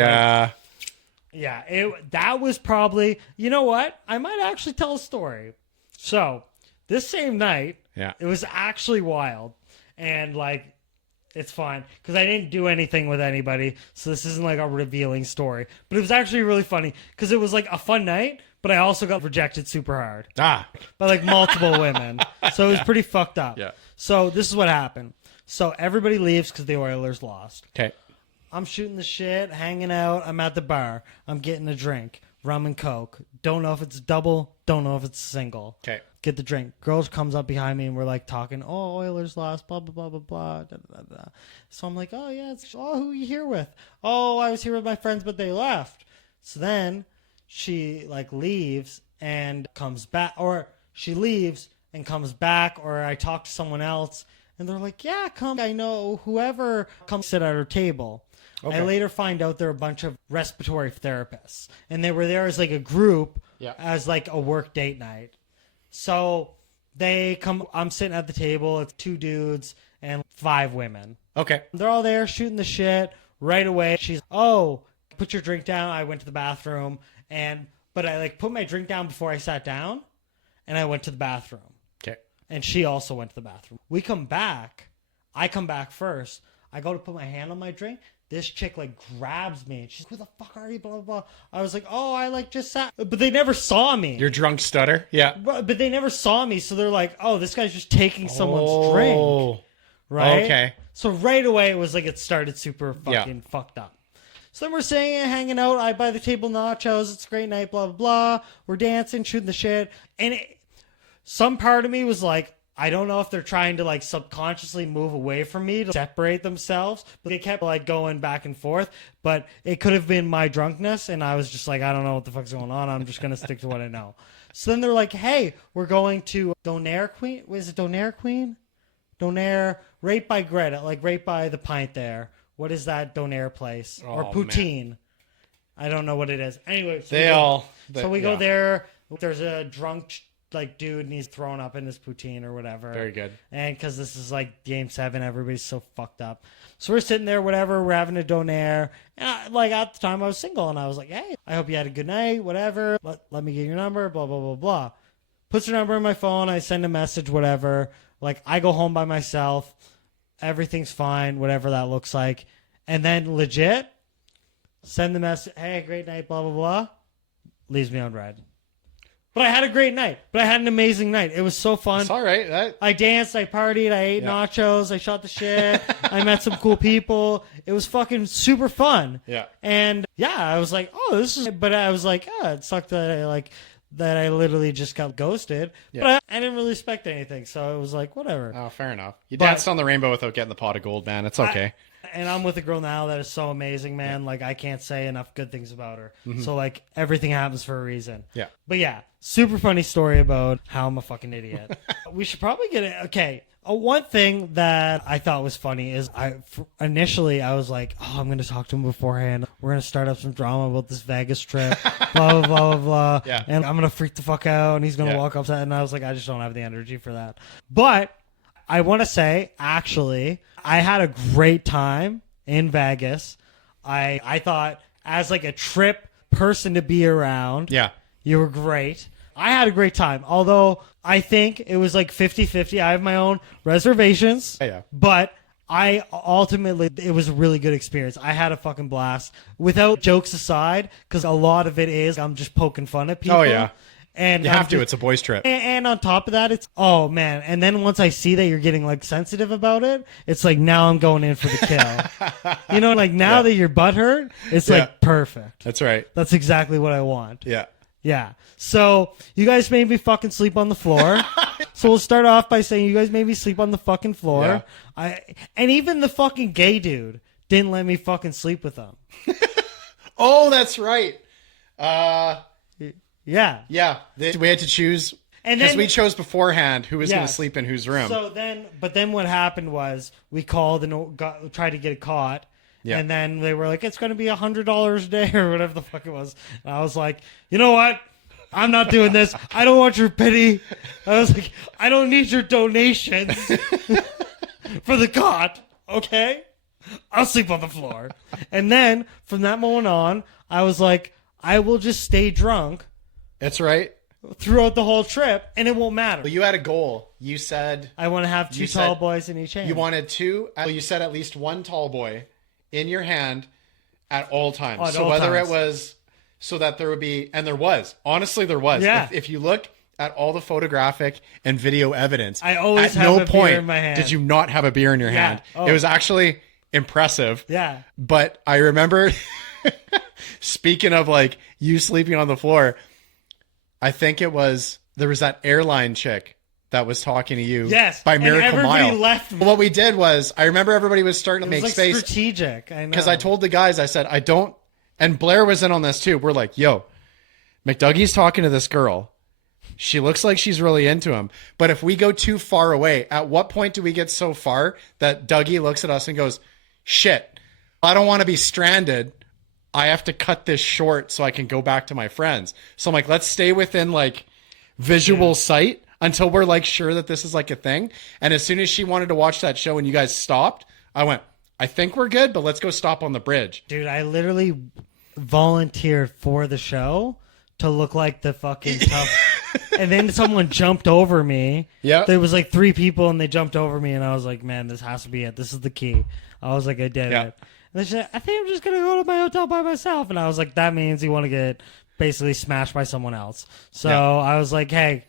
Yeah. That was probably, you know what? I might actually tell a story. So this same night, it was actually wild. And, like, it's fine because I didn't do anything with anybody. So this isn't, like, a revealing story. But it was actually really funny because it was, like, a fun night. But I also got rejected super hard. By like multiple women. So it was pretty fucked up. Yeah. So this is what happened. So everybody leaves because the Oilers lost. Okay. I'm shooting the shit, hanging out. I'm at the bar. I'm getting a drink. Rum and Coke. Don't know if it's double. Don't know if it's single. Okay. Get the drink. Girls comes up behind me and we're like talking. Oh, Oilers lost. Blah, blah, blah, blah, blah. Da, da, da, da. So I'm like, oh, yeah. Who are you here with? Oh, I was here with my friends, but they left. So then... she like leaves and comes back, or she leaves and comes back, or I talk to someone else and they're like, yeah, come, I know whoever, come sit at our table. Okay. I later find out they're a bunch of respiratory therapists and they were there as like a group as like a work date night. So they come, I'm sitting at the table, it's 2 dudes and 5 women. Okay. They're all there shooting the shit right away. She's, oh, put your drink down. I went to the bathroom. But I like put my drink down before I sat down, and I went to the bathroom. Okay. And she also went to the bathroom. We come back. I come back first. I go to put my hand on my drink. This chick like grabs me, and she's like, "Who the fuck are you?" Blah blah blah. I was like, "Oh, I like just sat," but they never saw me. Your drunk stutter, yeah. But they never saw me, so they're like, "Oh, this guy's just taking someone's drink." Right. Okay. So right away, it was like it started super fucking fucked up. So then we're sitting and hanging out. I buy the table nachos. It's a great night, blah, blah, blah. We're dancing, shooting the shit. And some part of me was like, I don't know if they're trying to like subconsciously move away from me to separate themselves. But they kept like going back and forth. But it could have been my drunkenness. And I was just like, I don't know what the fuck's going on. I'm just going to stick to what I know. So then they're like, hey, we're going to Donair Queen. Was it Donair Queen? Donair, right by Greta, like right by the pint there. What is that Donair place? Or poutine. Man. I don't know what it is. Anyway, so we go there. There's a drunk like dude and he's throwing up in his poutine or whatever. Very good. And because this is like Game 7, everybody's so fucked up. So we're sitting there, whatever. We're having a Donair. And like at the time I was single and I was like, hey, I hope you had a good night, whatever. Let me get your number, blah, blah, blah, blah. Puts her number in my phone. I send a message, whatever. Like I go home by myself. Everything's fine, whatever that looks like. And then legit, send the message, hey, great night, blah, blah, blah. Leaves me on red. But I had a great night. But I had an amazing night. It was so fun. It's all right. I danced, I partied, I ate nachos, I shot the shit. I met some cool people. It was fucking super fun. Yeah. And yeah, I was like, oh, this is... But I was like, it sucked that I literally just got ghosted. Yeah. But I didn't really expect anything, so it was like, whatever. Oh, fair enough. You danced on the rainbow without getting the pot of gold, man. It's okay. And I'm with a girl now that is so amazing, man. Yeah. Like, I can't say enough good things about her. Mm-hmm. So, like, everything happens for a reason. Yeah. But, yeah, super funny story about how I'm a fucking idiot. We should probably get it. Okay. One thing that I thought was funny is initially I was like, oh, I'm going to talk to him beforehand. We're going to start up some drama about this Vegas trip, blah, blah, blah, blah, blah. Yeah. And I'm going to freak the fuck out, and he's going to walk upset. And I was like, I just don't have the energy for that. But I want to say, actually, I had a great time in Vegas. I thought as like a trip person to be around, you were great. I had a great time, although I think it was like 50-50. I have my own reservations, but I ultimately, it was a really good experience. I had a fucking blast. Without jokes aside, because a lot of it is I'm just poking fun at people. Oh, yeah. And you have to. It's a boys' trip. And on top of that, it's, oh, man. And then once I see that you're getting, like, sensitive about it, it's like, now I'm going in for the kill. You know, like, now that your butt hurt, it's, like, perfect. That's right. That's exactly what I want. Yeah. Yeah. So you guys made me fucking sleep on the floor. So we'll start off by saying you guys made me sleep on the fucking floor. Yeah. And even the fucking gay dude didn't let me fucking sleep with him. Oh, that's right. Yeah. Yeah. We had to choose. Because we chose beforehand who was going to sleep in whose room. But then what happened was we called and tried to get it caught. Yeah. And then they were like, it's going to be $100 a day or whatever the fuck it was. And I was like, you know what? I'm not doing this. I don't want your pity. I was like, I don't need your donations for the cot. Okay? I'll sleep on the floor. And then from that moment on, I was like, I will just stay drunk. That's right. Throughout the whole trip, and it won't matter. Well, you had a goal. You said... I want to have two tall boys in each hand. You wanted two... You said at least one tall boy in your hand at all times. So whether it was so that there would be... And there was. Honestly, there was. Yeah. If you look at all the photographic and video evidence, I always at have no a point beer in my hand. did you not have a beer in your hand. Oh. It was actually impressive. Yeah. But I remember... Speaking of like you sleeping on the floor... I think it was, there was that airline chick that was talking to you by Miracle and everybody Mile. Left me. What we did was, I remember everybody was starting to make space. Strategic, I know. Because I told the guys, I said, I don't, and Blair was in on this too. We're like, yo, McDougie's talking to this girl. She looks like she's really into him. But if we go too far away, at what point do we get so far that Dougie looks at us and goes, shit, I don't want to be stranded. I have to cut this short so I can go back to my friends. So I'm like, let's stay within like visual sight until we're like sure that this is like a thing. And as soon as she wanted to watch that show and you guys stopped, I went, I think we're good, but let's go stop on the bridge. Dude, I literally volunteered for the show to look like the fucking tough. And then someone jumped over me. Yeah. There was like 3 people and they jumped over me and I was like, man, this has to be it. This is the key. I was like, I did it. And they said, I think I'm just going to go to my hotel by myself. And I was like, that means you want to get basically smashed by someone else. So I was like, hey,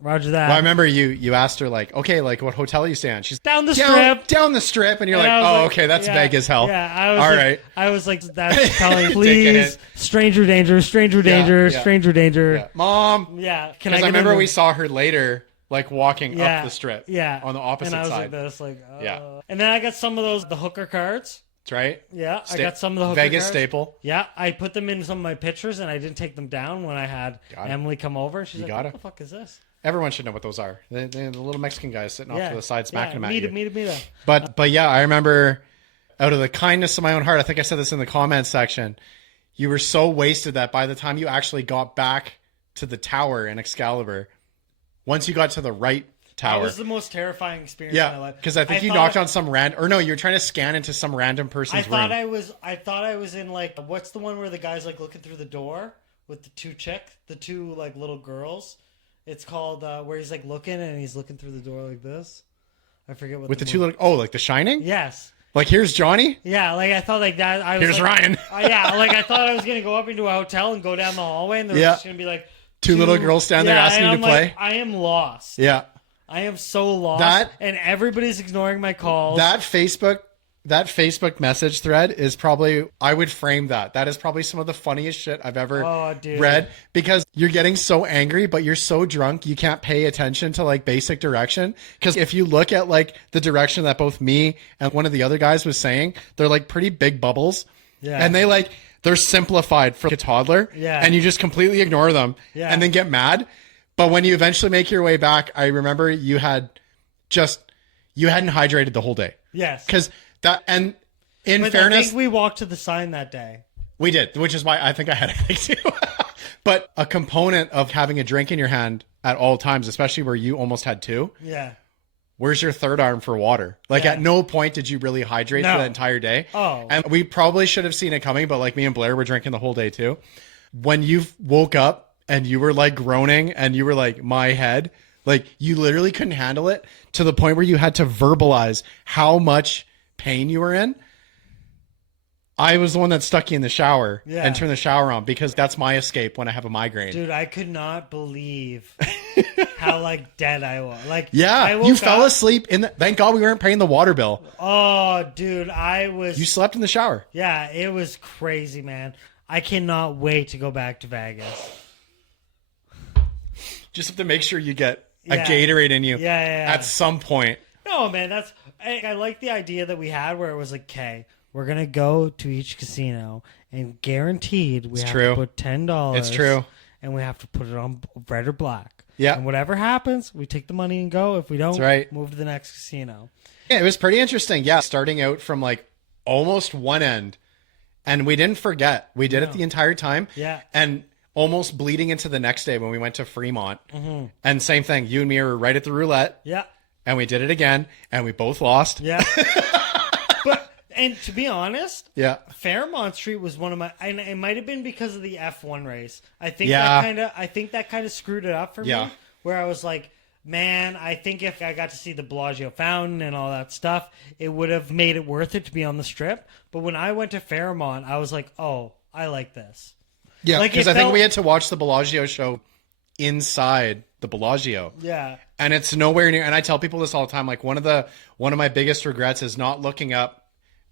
roger that. Well, I remember you asked her like, okay, like what hotel are you staying? She's down the strip. Down the strip. And you're like, oh, like, okay, that's vague as hell. Yeah, I was all like, right. I was like, that's telling, please, stranger danger, stranger danger, stranger danger. Yeah. Mom. Yeah. Because I remember we saw her later, like walking up the strip. Yeah. On the opposite side. And I was like this, like, And then I got some of those, the hooker cards. That's right. Yeah, I got some of the hooker Vegas cards. staple. Yeah, I put them in some of my pictures, and I didn't take them down when I had Emily come over. She's like, what the fuck is this? Everyone should know what those are. They're the little Mexican guys sitting off to the side smacking them at you. Meet them. But yeah, I remember out of the kindness of my own heart, I think I said this in the comments section, you were so wasted that by the time you actually got back to the tower in Excalibur, once you got to the right tower. That was the most terrifying experience of my life. Because I think you knocked on some you were trying to scan into some random person's room. I thought I was in like, what's the one where the guy's like looking through the door with the two like little girls? It's called where he's like looking and he's looking through the door like this. I forget what. With the two little, like The Shining? Yes. Like here's Johnny? Yeah, like I thought like that. Here's Ryan. Like I thought I was gonna go up into a hotel and go down the hallway and there was just gonna be like two little girls standing there asking you to play. I am lost. Yeah. I am so lost, and everybody's ignoring my calls. That Facebook message thread is probably, I would frame that. That is probably some of the funniest shit I've ever read, because you're getting so angry, but you're so drunk you can't pay attention to like basic direction. Because if you look at like the direction that both me and one of the other guys was saying, they're like pretty big bubbles, and they're simplified for a toddler, and you just completely ignore them and then get mad. But when you eventually make your way back, I remember you hadn't hydrated the whole day. Yes. Because that, and in fairness, I think we walked to the sign that day. We did, which is why I think I had a headache too. But a component of having a drink in your hand at all times, especially where you almost had 2. Yeah. Where's your third arm for water? Like at no point did you really hydrate for that entire day. Oh. And we probably should have seen it coming, but like me and Blair were drinking the whole day too. When you woke up, and you were like groaning and you were like, my head, like you literally couldn't handle it to the point where you had to verbalize how much pain you were in. I was the one that stuck you in the shower and turned the shower on because that's my escape when I have a migraine. Dude, I could not believe how like dead I was. Like, you fell asleep thank God we weren't paying the water bill. Oh, dude, you slept in the shower. Yeah, it was crazy, man. I cannot wait to go back to Vegas. just have to make sure you get a Gatorade in you at some point. No, man, I like the idea that we had where it was like, okay, we're going to go to each casino and guaranteed we have to put $10. It's true. And we have to put it on red or black. Yeah. And whatever happens, we take the money and go. If we don't, move to the next casino. Yeah, it was pretty interesting. Yeah, starting out from like almost one end. And we didn't forget. We did it the entire time. Yeah. And almost bleeding into the next day when we went to Fremont. Mm-hmm. And same thing. You and me were right at the roulette. Yeah. And we did it again. And we both lost. Yeah. And to be honest, Fairmont Street was one of my, and it might have been because of the F1 race. I think that kind of screwed it up for me, where I was like, man, I think if I got to see the Bellagio fountain and all that stuff, it would have made it worth it to be on the Strip. But when I went to Fairmont, I was like, oh, I like this. Yeah, because I think we had to watch the Bellagio show inside the Bellagio. Yeah. And it's nowhere near, and I tell people this all the time, like one of my biggest regrets is not looking up.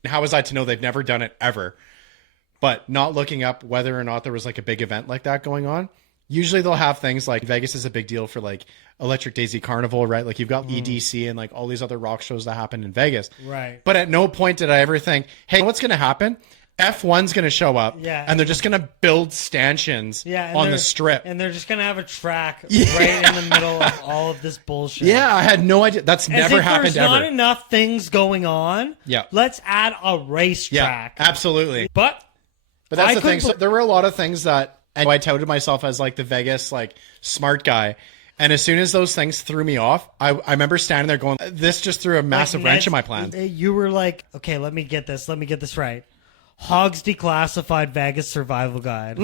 How was I to know? They've never done it ever, but not looking up whether or not there was like a big event like that going on. Usually they'll have things like Vegas is a big deal for like Electric Daisy Carnival, right? Like you've got EDC and like all these other rock shows that happen in Vegas. Right. But at no point did I ever think, hey, what's going to happen? F1's going to show up and they're just going to build stanchions on the Strip. And they're just going to have a track right in the middle of all of this bullshit. Yeah, I had no idea. That's never happened ever. There's not enough things going on. Yeah. Let's add a racetrack. Yeah, absolutely. But that's the thing. So there were a lot of things that I touted myself as like the Vegas like smart guy. And as soon as those things threw me off, I remember standing there going, this just threw a massive wrench in my plan. You were like, okay, let me get this right. Hogg's Declassified Vegas Survival Guide.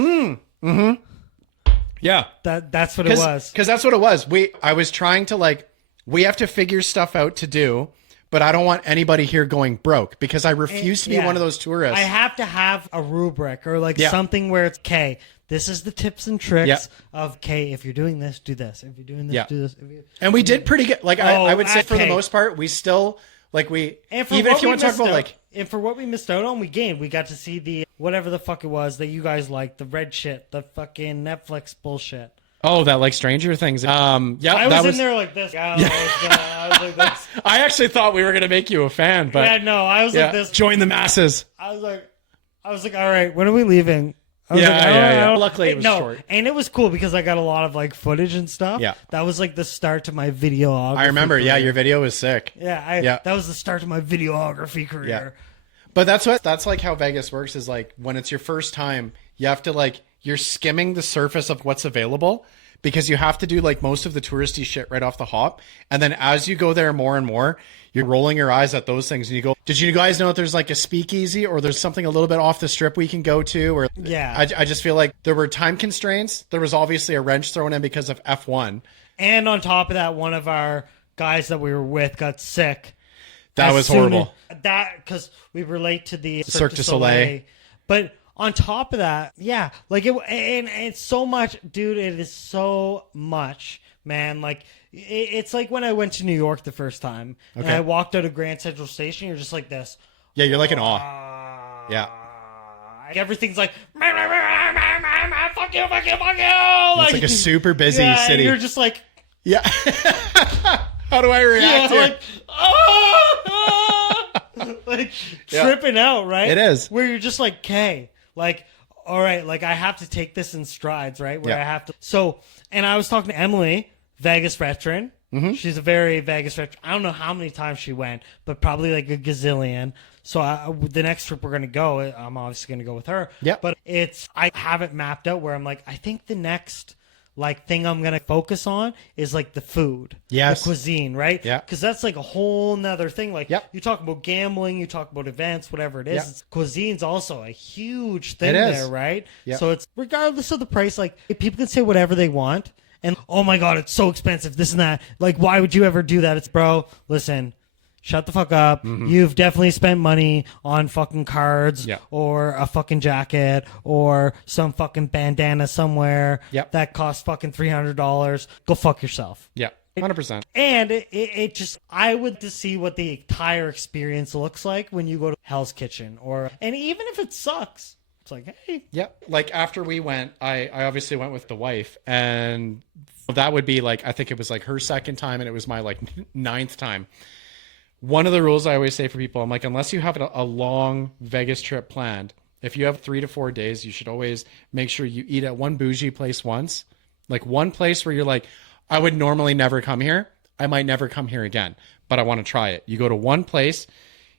Yeah. That's what it was. Because that's what it was. I was trying to like, we have to figure stuff out to do, but I don't want anybody here going broke because I refuse to be one of those tourists. I have to have a rubric or like something where it's, okay, this is the tips and tricks of, okay, if you're doing this, do this. If you're doing this, do this. And we did pretty good. Like I would say for the most part, we still, like even if you want to talk about like, and for what we missed out on, we gained. We got to see the whatever the fuck it was that you guys liked, the red shit, the fucking Netflix bullshit. Oh, that like Stranger Things. I was in there like this. I was like this. I actually thought we were gonna make you a fan, but I was like this. Join the masses. I was like, all right, when are we leaving? Luckily, it was short. And it was cool because I got a lot of like footage and stuff. Yeah, that was like the start to my videography. I remember. Career. Yeah, your video was sick. That was the start to my videography career. Yeah. But that's like how Vegas works. Is like when it's your first time, you have to like you're skimming the surface of what's available because you have to do like most of the touristy shit right off the hop, and then as you go there more and more, you're rolling your eyes at those things and you go, did you guys know that there's like a speakeasy or there's something a little bit off the Strip we can go to? Or I just feel like there were time constraints. There was obviously a wrench thrown in because of F1. And on top of that, one of our guys that we were with got sick. That was horrible. Because we relate to the Cirque du Soleil. But on top of that, like and it's so much, dude, it is so much, man. Like, it's like when I went to New York the first time and I walked out of Grand Central Station, you're just like this. Yeah, you're like in awe. Yeah. Everything's like, fuck you, fuck you, fuck you. It's like a super busy city. And you're just like, how do I react here? Like tripping out, right? It is. Where you're just like, okay, like, all right, like I have to take this in strides, right? Where I have to. So, and I was talking to Emily, Vegas veteran. Mm-hmm. She's a very Vegas veteran. I don't know how many times she went, but probably like a gazillion. So the next trip we're going to go, I'm obviously going to go with her. Yeah. But I have it mapped out where I'm like, I think the next like thing I'm going to focus on is like the food. Yes. The cuisine, right? Yeah. Because that's like a whole nother thing. Like you talk about gambling, you talk about events, whatever it is. Yep. Cuisine's also a huge thing there, right? Yep. So it's regardless of the price, like people can say whatever they want. And, oh my God, it's so expensive, this and that. Like, why would you ever do that? It's, bro, listen, shut the fuck up. Mm-hmm. You've definitely spent money on fucking cards or a fucking jacket or some fucking bandana somewhere that costs fucking $300. Go fuck yourself. Yeah, 100%. And it just, I would to see what the entire experience looks like when you go to Hell's Kitchen. And even if it sucks, it's like, hey. Yeah, like after we went, I obviously went with the wife, and That would be like, I think it was like her second time and it was my like 9th time. One of the rules I always say for people, I'm like, unless you have a long Vegas trip planned, if you have 3 to 4 days, you should always make sure you eat at one bougie place once. Like one place where you're like, I would normally never come here. I might never come here again, but I want to try it. You go to one place,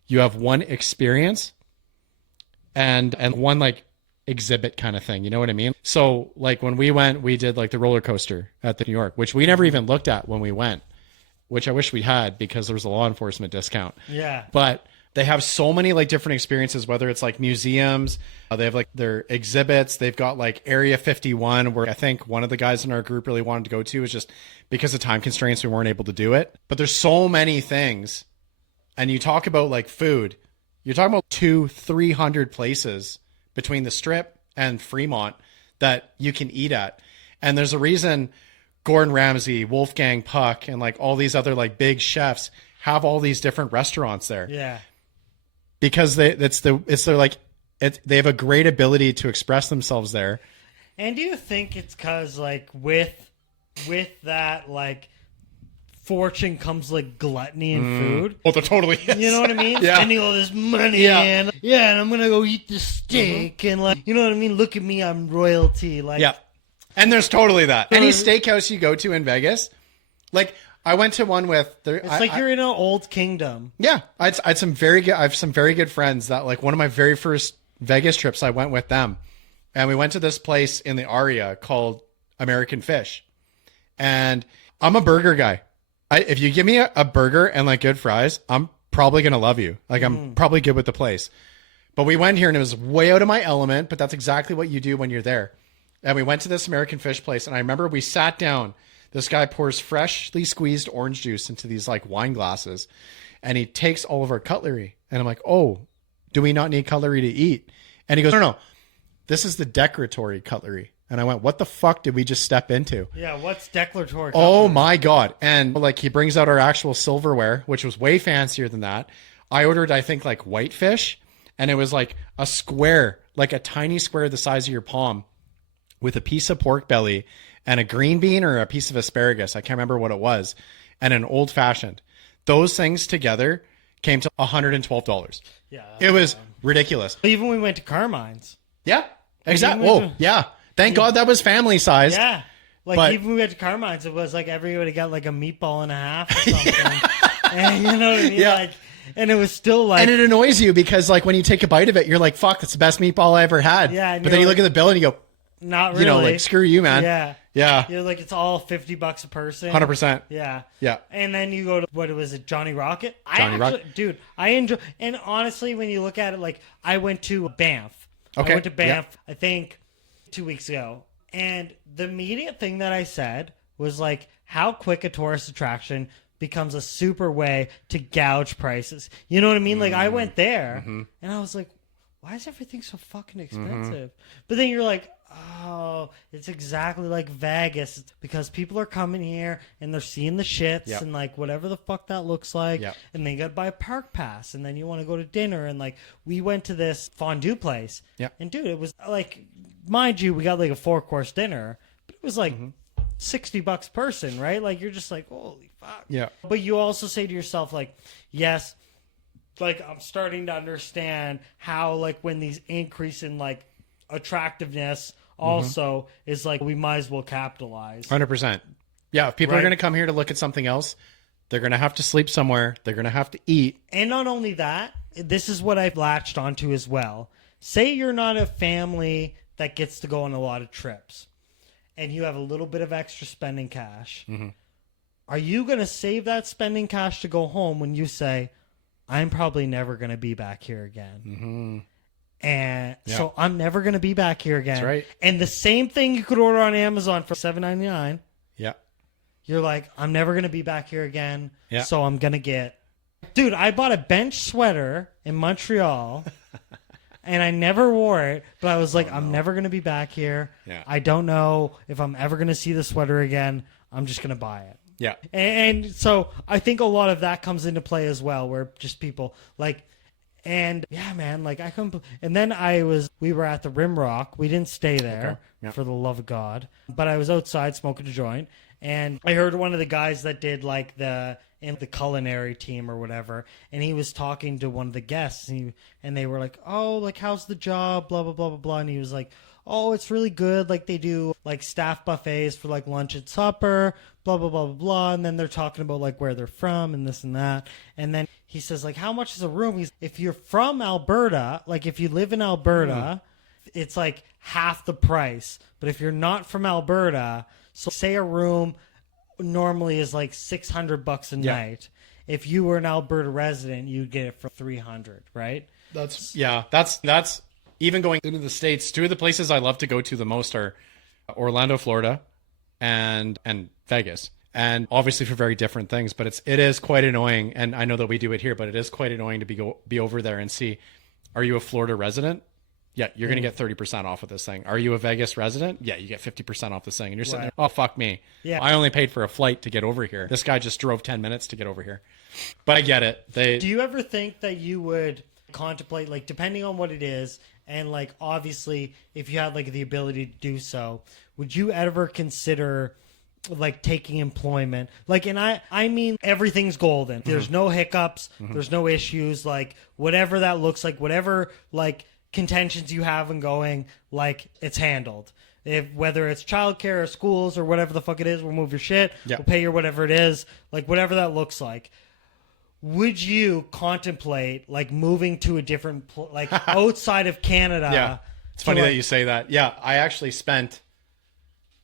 you have one experience and one like exhibit kind of thing. You know what I mean? So like when we went, we did like the roller coaster at the New York, which we never even looked at when we went, which I wish we had because there was a law enforcement discount. Yeah. But they have so many like different experiences, whether it's like museums, they have like their exhibits. They've got like Area 51, where I think one of the guys in our group really wanted to go to, is just because of time constraints, we weren't able to do it. But there's so many things. And you talk about like food, you're talking about 200-300 places between the Strip and Fremont that you can eat at. And there's a reason Gordon Ramsay, Wolfgang Puck, and like all these other like big chefs have all these different restaurants there. Yeah. Because they have a great ability to express themselves there. And do you think it's because like with that like fortune comes like gluttony in food? Oh, there totally is. You know what I mean? Yeah. Spending all this money and I'm gonna go eat the steak and like, you know what I mean? Look at me, I'm royalty. Like, yeah. And there's totally that. Any steakhouse you go to in Vegas, like I went to one with. It's like you're in an old kingdom. Yeah, I have some very good friends that like one of my very first Vegas trips, I went with them, and we went to this place in the Aria called American Fish, and I'm a burger guy. If you give me a burger and like good fries, I'm probably gonna love you. Like I'm probably good with the place. But we went here and it was way out of my element, but that's exactly what you do when you're there. And we went to this American Fish place, and I remember we sat down. This guy pours freshly squeezed orange juice into these like wine glasses, and he takes all of our cutlery. And I'm like, oh, do we not need cutlery to eat? And he goes, no, this is the declaratory cutlery. And I went, what the fuck did we just step into? Yeah, what's declaratory cutlery? Oh my God. And like he brings out our actual silverware, which was way fancier than that. I ordered, I think, like whitefish, and it was like a square, like a tiny square the size of your palm, with a piece of pork belly and a green bean or a piece of asparagus. I can't remember what it was. And an old fashioned. Those things together came to $112. Yeah. It was ridiculous. Even when we went to Carmine's. Yeah, exactly. Oh, yeah. Thank God that was family size. Yeah. Like even when we went to Carmine's, it was like everybody got like a meatball and a half or something. And you know what I mean? Yeah. Like, and it was still like... And it annoys you because like when you take a bite of it, you're like, fuck, that's the best meatball I ever had. Yeah. But then you look at the bill and you go... Not really. You know, like, screw you, man. Yeah. Yeah. You're like, it's all $50 a person. 100%. Yeah. Yeah. And then you go to, what was it, Johnny Rocket? Rocket. Dude, I enjoy... And honestly, when you look at it, like, I went to Banff. Okay. I went to Banff, I think, 2 weeks ago. And the immediate thing that I said was, like, how quick a tourist attraction becomes a super way to gouge prices. You know what I mean? Like, I went there, and I was like, why is everything so fucking expensive? But then you're like, oh, it's exactly like Vegas. It's because people are coming here and they're seeing the shits and like whatever the fuck that looks like. Yep. And then you got to buy a park pass, and then you want to go to dinner. And like we went to this fondue place. Yep. And dude, it was like, mind you, we got like a 4-course dinner, but it was like $60 person, right? Like you're just like, holy fuck. Yeah. But you also say to yourself, like, yes, like I'm starting to understand how like when these increase in like attractiveness also is like we might as well capitalize. 100%. Yeah, if people are going to come here to look at something else, they're going to have to sleep somewhere. They're going to have to eat. And not only that, this is what I've latched onto as well. Say you're not a family that gets to go on a lot of trips and you have a little bit of extra spending cash. Are you going to save that spending cash to go home when you say, I'm probably never going to be back here again? And so I'm never going to be back here again. That's right. And the same thing you could order on Amazon for $7.99. Yeah. You're like, I'm never going to be back here again. Yeah. So I'm going to get... Dude, I bought a bench sweater in Montreal and I never wore it, but I was like, I'm never going to be back here. Yeah. I don't know if I'm ever going to see the sweater again. I'm just going to buy it. Yeah. And so I think a lot of that comes into play as well, where just people like... And yeah, man, like and then we were at the Rimrock. We didn't stay there for the love of God, but I was outside smoking a joint, And I heard one of the guys that did like in the culinary team or whatever, and he was talking to one of the guests, and they were like, oh, like, how's the job, blah blah blah blah blah, and he was like, oh, it's really good, like they do like staff buffets for like lunch and supper, blah blah blah blah blah, and then they're talking about like where they're from and this and that, and then he says like, how much is a room? If you're from Alberta, like if you live in Alberta, it's like half the price, but if you're not from Alberta, so say a room normally is like $600 a night. If you were an Alberta resident, you'd get it for $300, right? That's even going into the States. Two of the places I love to go to the most are Orlando, Florida, and Vegas. And obviously for very different things, but it is quite annoying. And I know that we do it here, but it is quite annoying to be over there and see, are you a Florida resident? Yeah, you're going to get 30% off of this thing. Are you a Vegas resident? Yeah, you get 50% off this thing. And you're sitting there, oh, fuck me. Yeah. I only paid for a flight to get over here. This guy just drove 10 minutes to get over here. But I get it. Do you ever think that you would contemplate, like, depending on what it is, and, like, obviously, if you had, like, the ability to do so, would you ever consider, like, taking employment? Like, and I mean, everything's golden. There's no hiccups. There's no issues. Like, whatever that looks like, whatever, like, contentions you have and going, like, it's handled. Whether it's childcare or schools or whatever the fuck it is, we'll move your shit. We'll pay your whatever it is, like whatever that looks like. Would you contemplate like moving to a different like outside of Canada? Yeah, it's funny that you say that. Yeah, I actually spent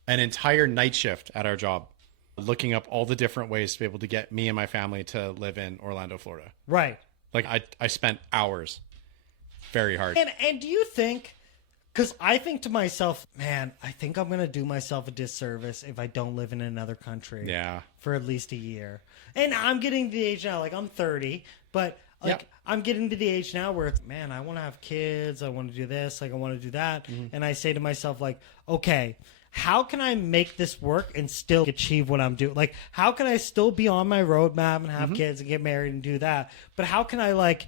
an entire night shift at our job looking up all the different ways to be able to get me and my family to live in Orlando, Florida. Right. Like I spent hours. Very hard. And do you think, because I think to myself, man, I think I'm going to do myself a disservice if I don't live in another country for at least a year. And I'm getting to the age now, like I'm 30, but like I'm getting to the age now where it's, man, I want to have kids. I want to do this. Like I want to do that. And I say to myself, like, okay, how can I make this work and still achieve what I'm doing? Like, how can I still be on my roadmap and have kids and get married and do that? But how can I, like,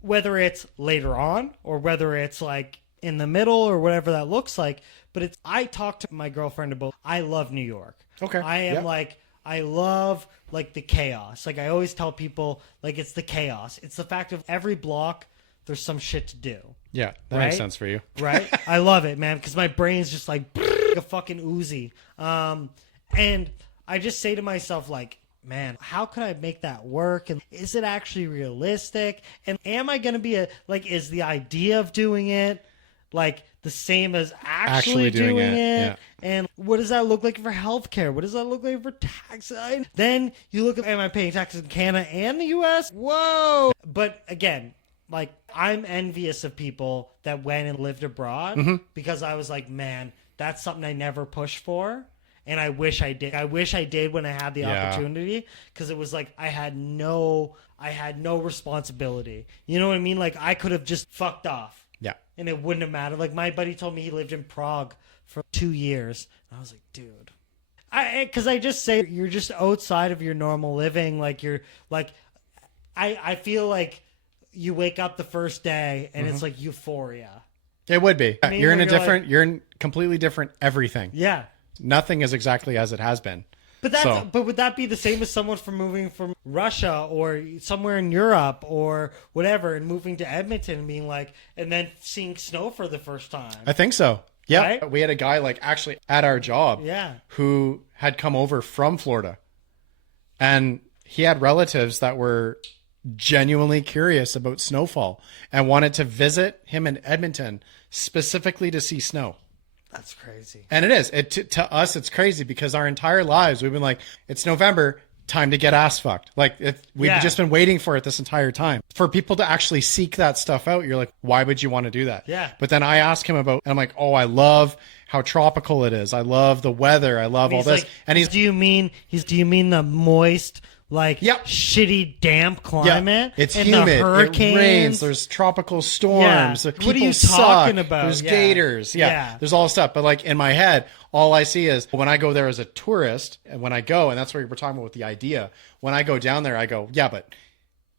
whether it's later on or whether it's like in the middle or whatever that looks like. But I talked to my girlfriend about, I love New York. Okay. I am like, I love like the chaos. Like I always tell people, like it's the chaos. It's the fact of every block, there's some shit to do. Yeah, that makes sense for you. Right? I love it, man, because my brain's just like a fucking Uzi. And I just say to myself, like, man, how could I make that work? And is it actually realistic? And am I going to be is the idea of doing it like the same as actually doing it? Yeah. And what does that look like for healthcare? What does that look like for taxes? Then you look at, am I paying taxes in Canada and the US? Whoa. But again, like I'm envious of people that went and lived abroad because I was like, man, that's something I never pushed for. And I wish I did. I wish I did when I had the opportunity, because it was like I had no responsibility. You know what I mean? Like I could have just fucked off. Yeah. And it wouldn't have mattered. Like my buddy told me he lived in Prague for 2 years. And I was like, dude. Because I just say you're just outside of your normal living. Like you're like, I feel like you wake up the first day and it's like euphoria. It would be. I mean, you're in completely different everything. Yeah. Nothing is exactly as it has been. But would that be the same as someone from moving from Russia or somewhere in Europe or whatever and moving to Edmonton and being like, and then seeing snow for the first time? I think so. Yeah. Right? We had a guy like actually at our job who had come over from Florida, and he had relatives that were genuinely curious about snowfall and wanted to visit him in Edmonton specifically to see snow. That's crazy. And it is. To us, it's crazy because our entire lives, we've been like, it's November, time to get ass fucked. Like, we've just been waiting for it this entire time. For people to actually seek that stuff out, you're like, why would you want to do that? Yeah. But then I ask him about, and I'm like, oh, I love how tropical it is. I love the weather. I love all this. Like, and do you mean the moist, like shitty, damp climate? It's and humid. The hurricanes. It rains. There's tropical storms. What are you talking about? There's gators. There's all this stuff. But like in my head, all I see is when I go there as a tourist, and when I go, and that's what we're talking about with the idea. When I go down there, I go, yeah, but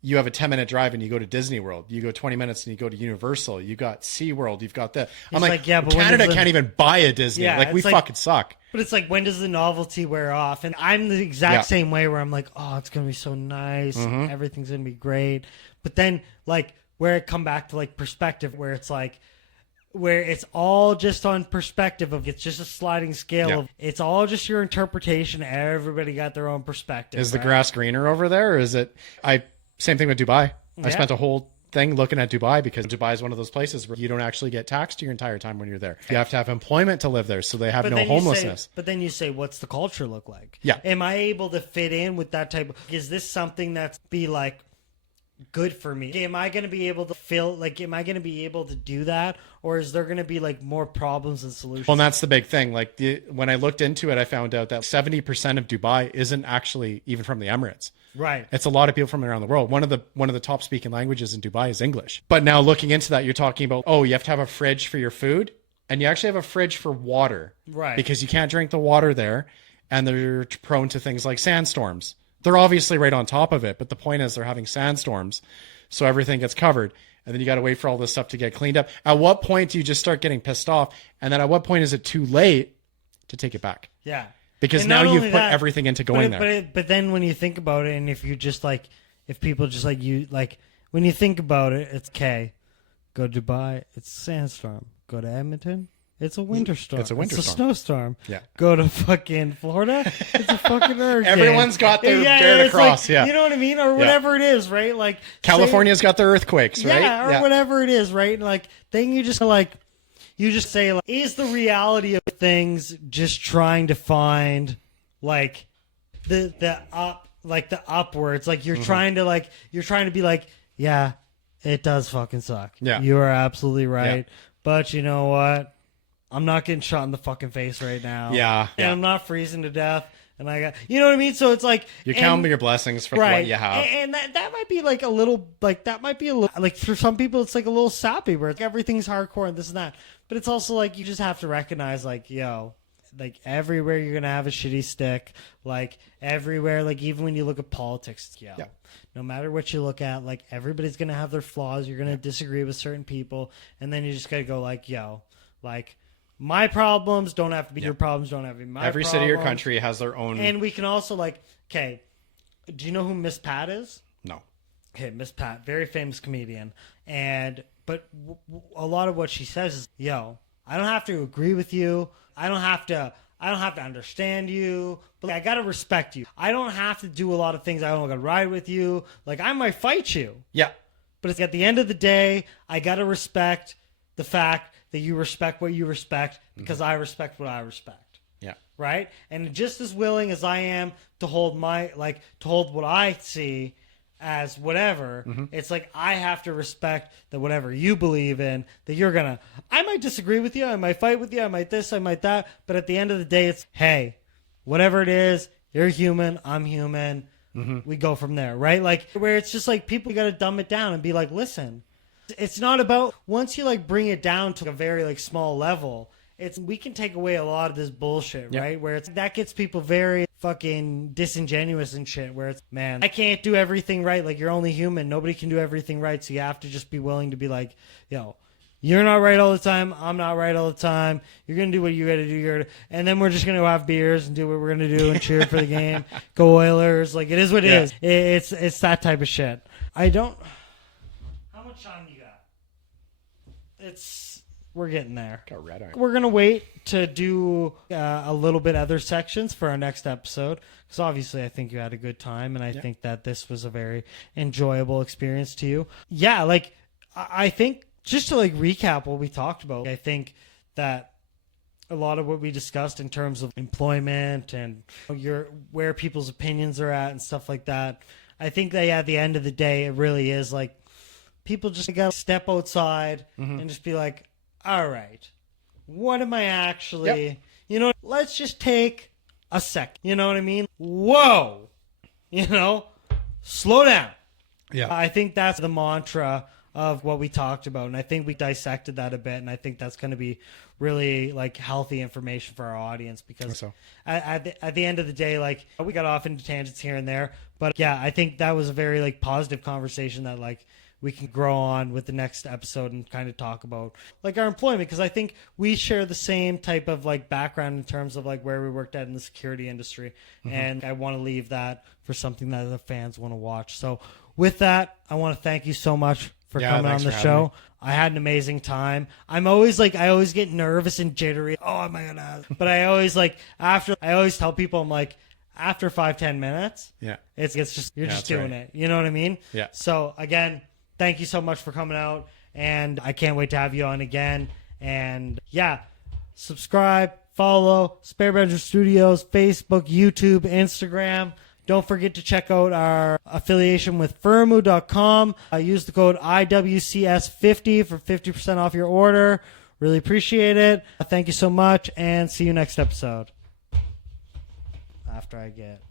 you have a 10-minute drive and you go to Disney World. You go 20 minutes and you go to Universal. You got SeaWorld. You've got that. I'm like, yeah, but Canada can't even buy a Disney. Yeah, like, we fucking suck. But it's like, when does the novelty wear off? And I'm the exact same way, where I'm like, oh, it's going to be so nice. Everything's going to be great. But then, like, where it come back to, like, perspective, where it's like, where it's all just on perspective of, it's just a sliding scale of, it's all just your interpretation. Everybody got their own perspective. Is the grass greener over there? Or is it, same thing with Dubai. I spent a whole thing looking at Dubai, because Dubai is one of those places where you don't actually get taxed your entire time when you're there. You have to have employment to live there, so they have no homelessness. But then you say, what's the culture look like? Yeah. Am I able to fit in with that type of, is this something that's be like good for me? Am I going to be able to feel like, am I going to be able to do that? Or is there going to be like more problems and solutions? Well, and that's the big thing. Like, when I looked into it, I found out that 70% of Dubai isn't actually even from the Emirates. Right. It's a lot of people from around the world. One of the top speaking languages in Dubai is English. But now looking into that, you're talking about, oh, you have to have a fridge for your food, and you actually have a fridge for water. Right. Because you can't drink the water there, and they're prone to things like sandstorms. They're obviously right on top of it, but the point is they're having sandstorms, so everything gets covered. And then you got to wait for all this stuff to get cleaned up. At what point do you just start getting pissed off? And then at what point is it too late to take it back? Yeah. Because now you've put everything into going there. But then when you think about it, and if you just like, if people just like you, like, when you think about it, it's okay. Go to Dubai, it's a sandstorm. Go to Edmonton, it's a winter storm. It's a snowstorm. Yeah. Go to fucking Florida, it's a fucking hurricane. Everyone's got their dare to cross, like, you know what I mean? Or whatever it is, right? Like, California's got their earthquakes, right? Yeah, or whatever it is, right? Like, then you just like, you just say, like, is the reality of things just trying to find, like, the upwards? Like, you're trying to be like, yeah, it does fucking suck. Yeah. You are absolutely right. Yeah. But you know what? I'm not getting shot in the fucking face right now. Yeah. And I'm not freezing to death. And I got, you know what I mean? So it's like, you count your blessings for what you have. And that might be like a little, like, that might be a little, like, for some people, it's like a little sappy, where it's like everything's hardcore and this and that. But it's also like, you just have to recognize, like, yo, like, everywhere you're going to have a shitty stick. Like, everywhere, like, even when you look at politics, no matter what you look at, like, everybody's going to have their flaws. You're going to disagree with certain people. And then you just got to go, like, yo, like, my problems don't have to be your problems, don't have to be my Every problems. city or country has their own. And we can also, like, okay, do you know who Miss Pat is? No. Okay, Miss Pat, very famous comedian. But a lot of what she says is, yo, I don't have to agree with you. I don't have to understand you, but I got to respect you. I don't have to do a lot of things. I don't got to ride with you. Like, I might fight you. Yeah. But it's at the end of the day, I got to respect the fact that you respect what you respect, because I respect what I respect. Yeah. Right? And just as willing as I am to hold what I see as whatever, it's like, I have to respect that whatever you believe in, that I might disagree with you, I might fight with you, I might this, I might that, but at the end of the day, it's, hey, whatever it is, you're human, I'm human, we go from there, right? Like, where it's just like, people got to dumb it down and be like, listen, it's not about, once you like bring it down to a very like small level, we can take away a lot of this bullshit, right? Where that gets people very fucking disingenuous and shit, where it's, man, I can't do everything right. Like, you're only human. Nobody can do everything right. So you have to just be willing to be like, yo, you're not right all the time. I'm not right all the time. You're going to do what you got to do. And then we're just going to have beers and do what we're going to do and cheer for the game. Go Oilers. Like, it is what it is. It's that type of shit. How much time you got? We're getting there. Got red eye. We're going to wait to do a little bit other sections for our next episode, because obviously I think you had a good time, and I think that this was a very enjoyable experience to you. Yeah, like, I think, just to like recap what we talked about, I think that a lot of what we discussed in terms of employment and where people's opinions are at and stuff like that, I think that at the end of the day, it really is like, people just got to step outside and just be like, all right, what am I actually, let's just take a sec. You know what I mean? Whoa, slow down. Yeah. I think that's the mantra of what we talked about. And I think we dissected that a bit. And I think that's going to be really like healthy information for our audience, because So. at the end of the day, like we got off into tangents here and there, but yeah, I think that was a very like positive conversation that like we can grow on with the next episode and kind of talk about like our employment, because I think we share the same type of like background in terms of like where we worked at in the security industry. And I want to leave that for something that the fans want to watch. So with that, I want to thank you so much for coming on the show. I had an amazing time. I always get nervous and jittery. Oh, am I gonna? But I always tell people, I'm like, after 5-10 minutes, it's just you're just doing it. You know what I mean? Yeah. So again, thank you so much for coming out, and I can't wait to have you on again. And yeah, subscribe, follow Spare Bedroom Studios, Facebook, YouTube, Instagram. Don't forget to check out our affiliation with Firmoo.com. Use the code IWCS50 for 50% off your order. Really appreciate it. Thank you so much, and see you next episode. After I get...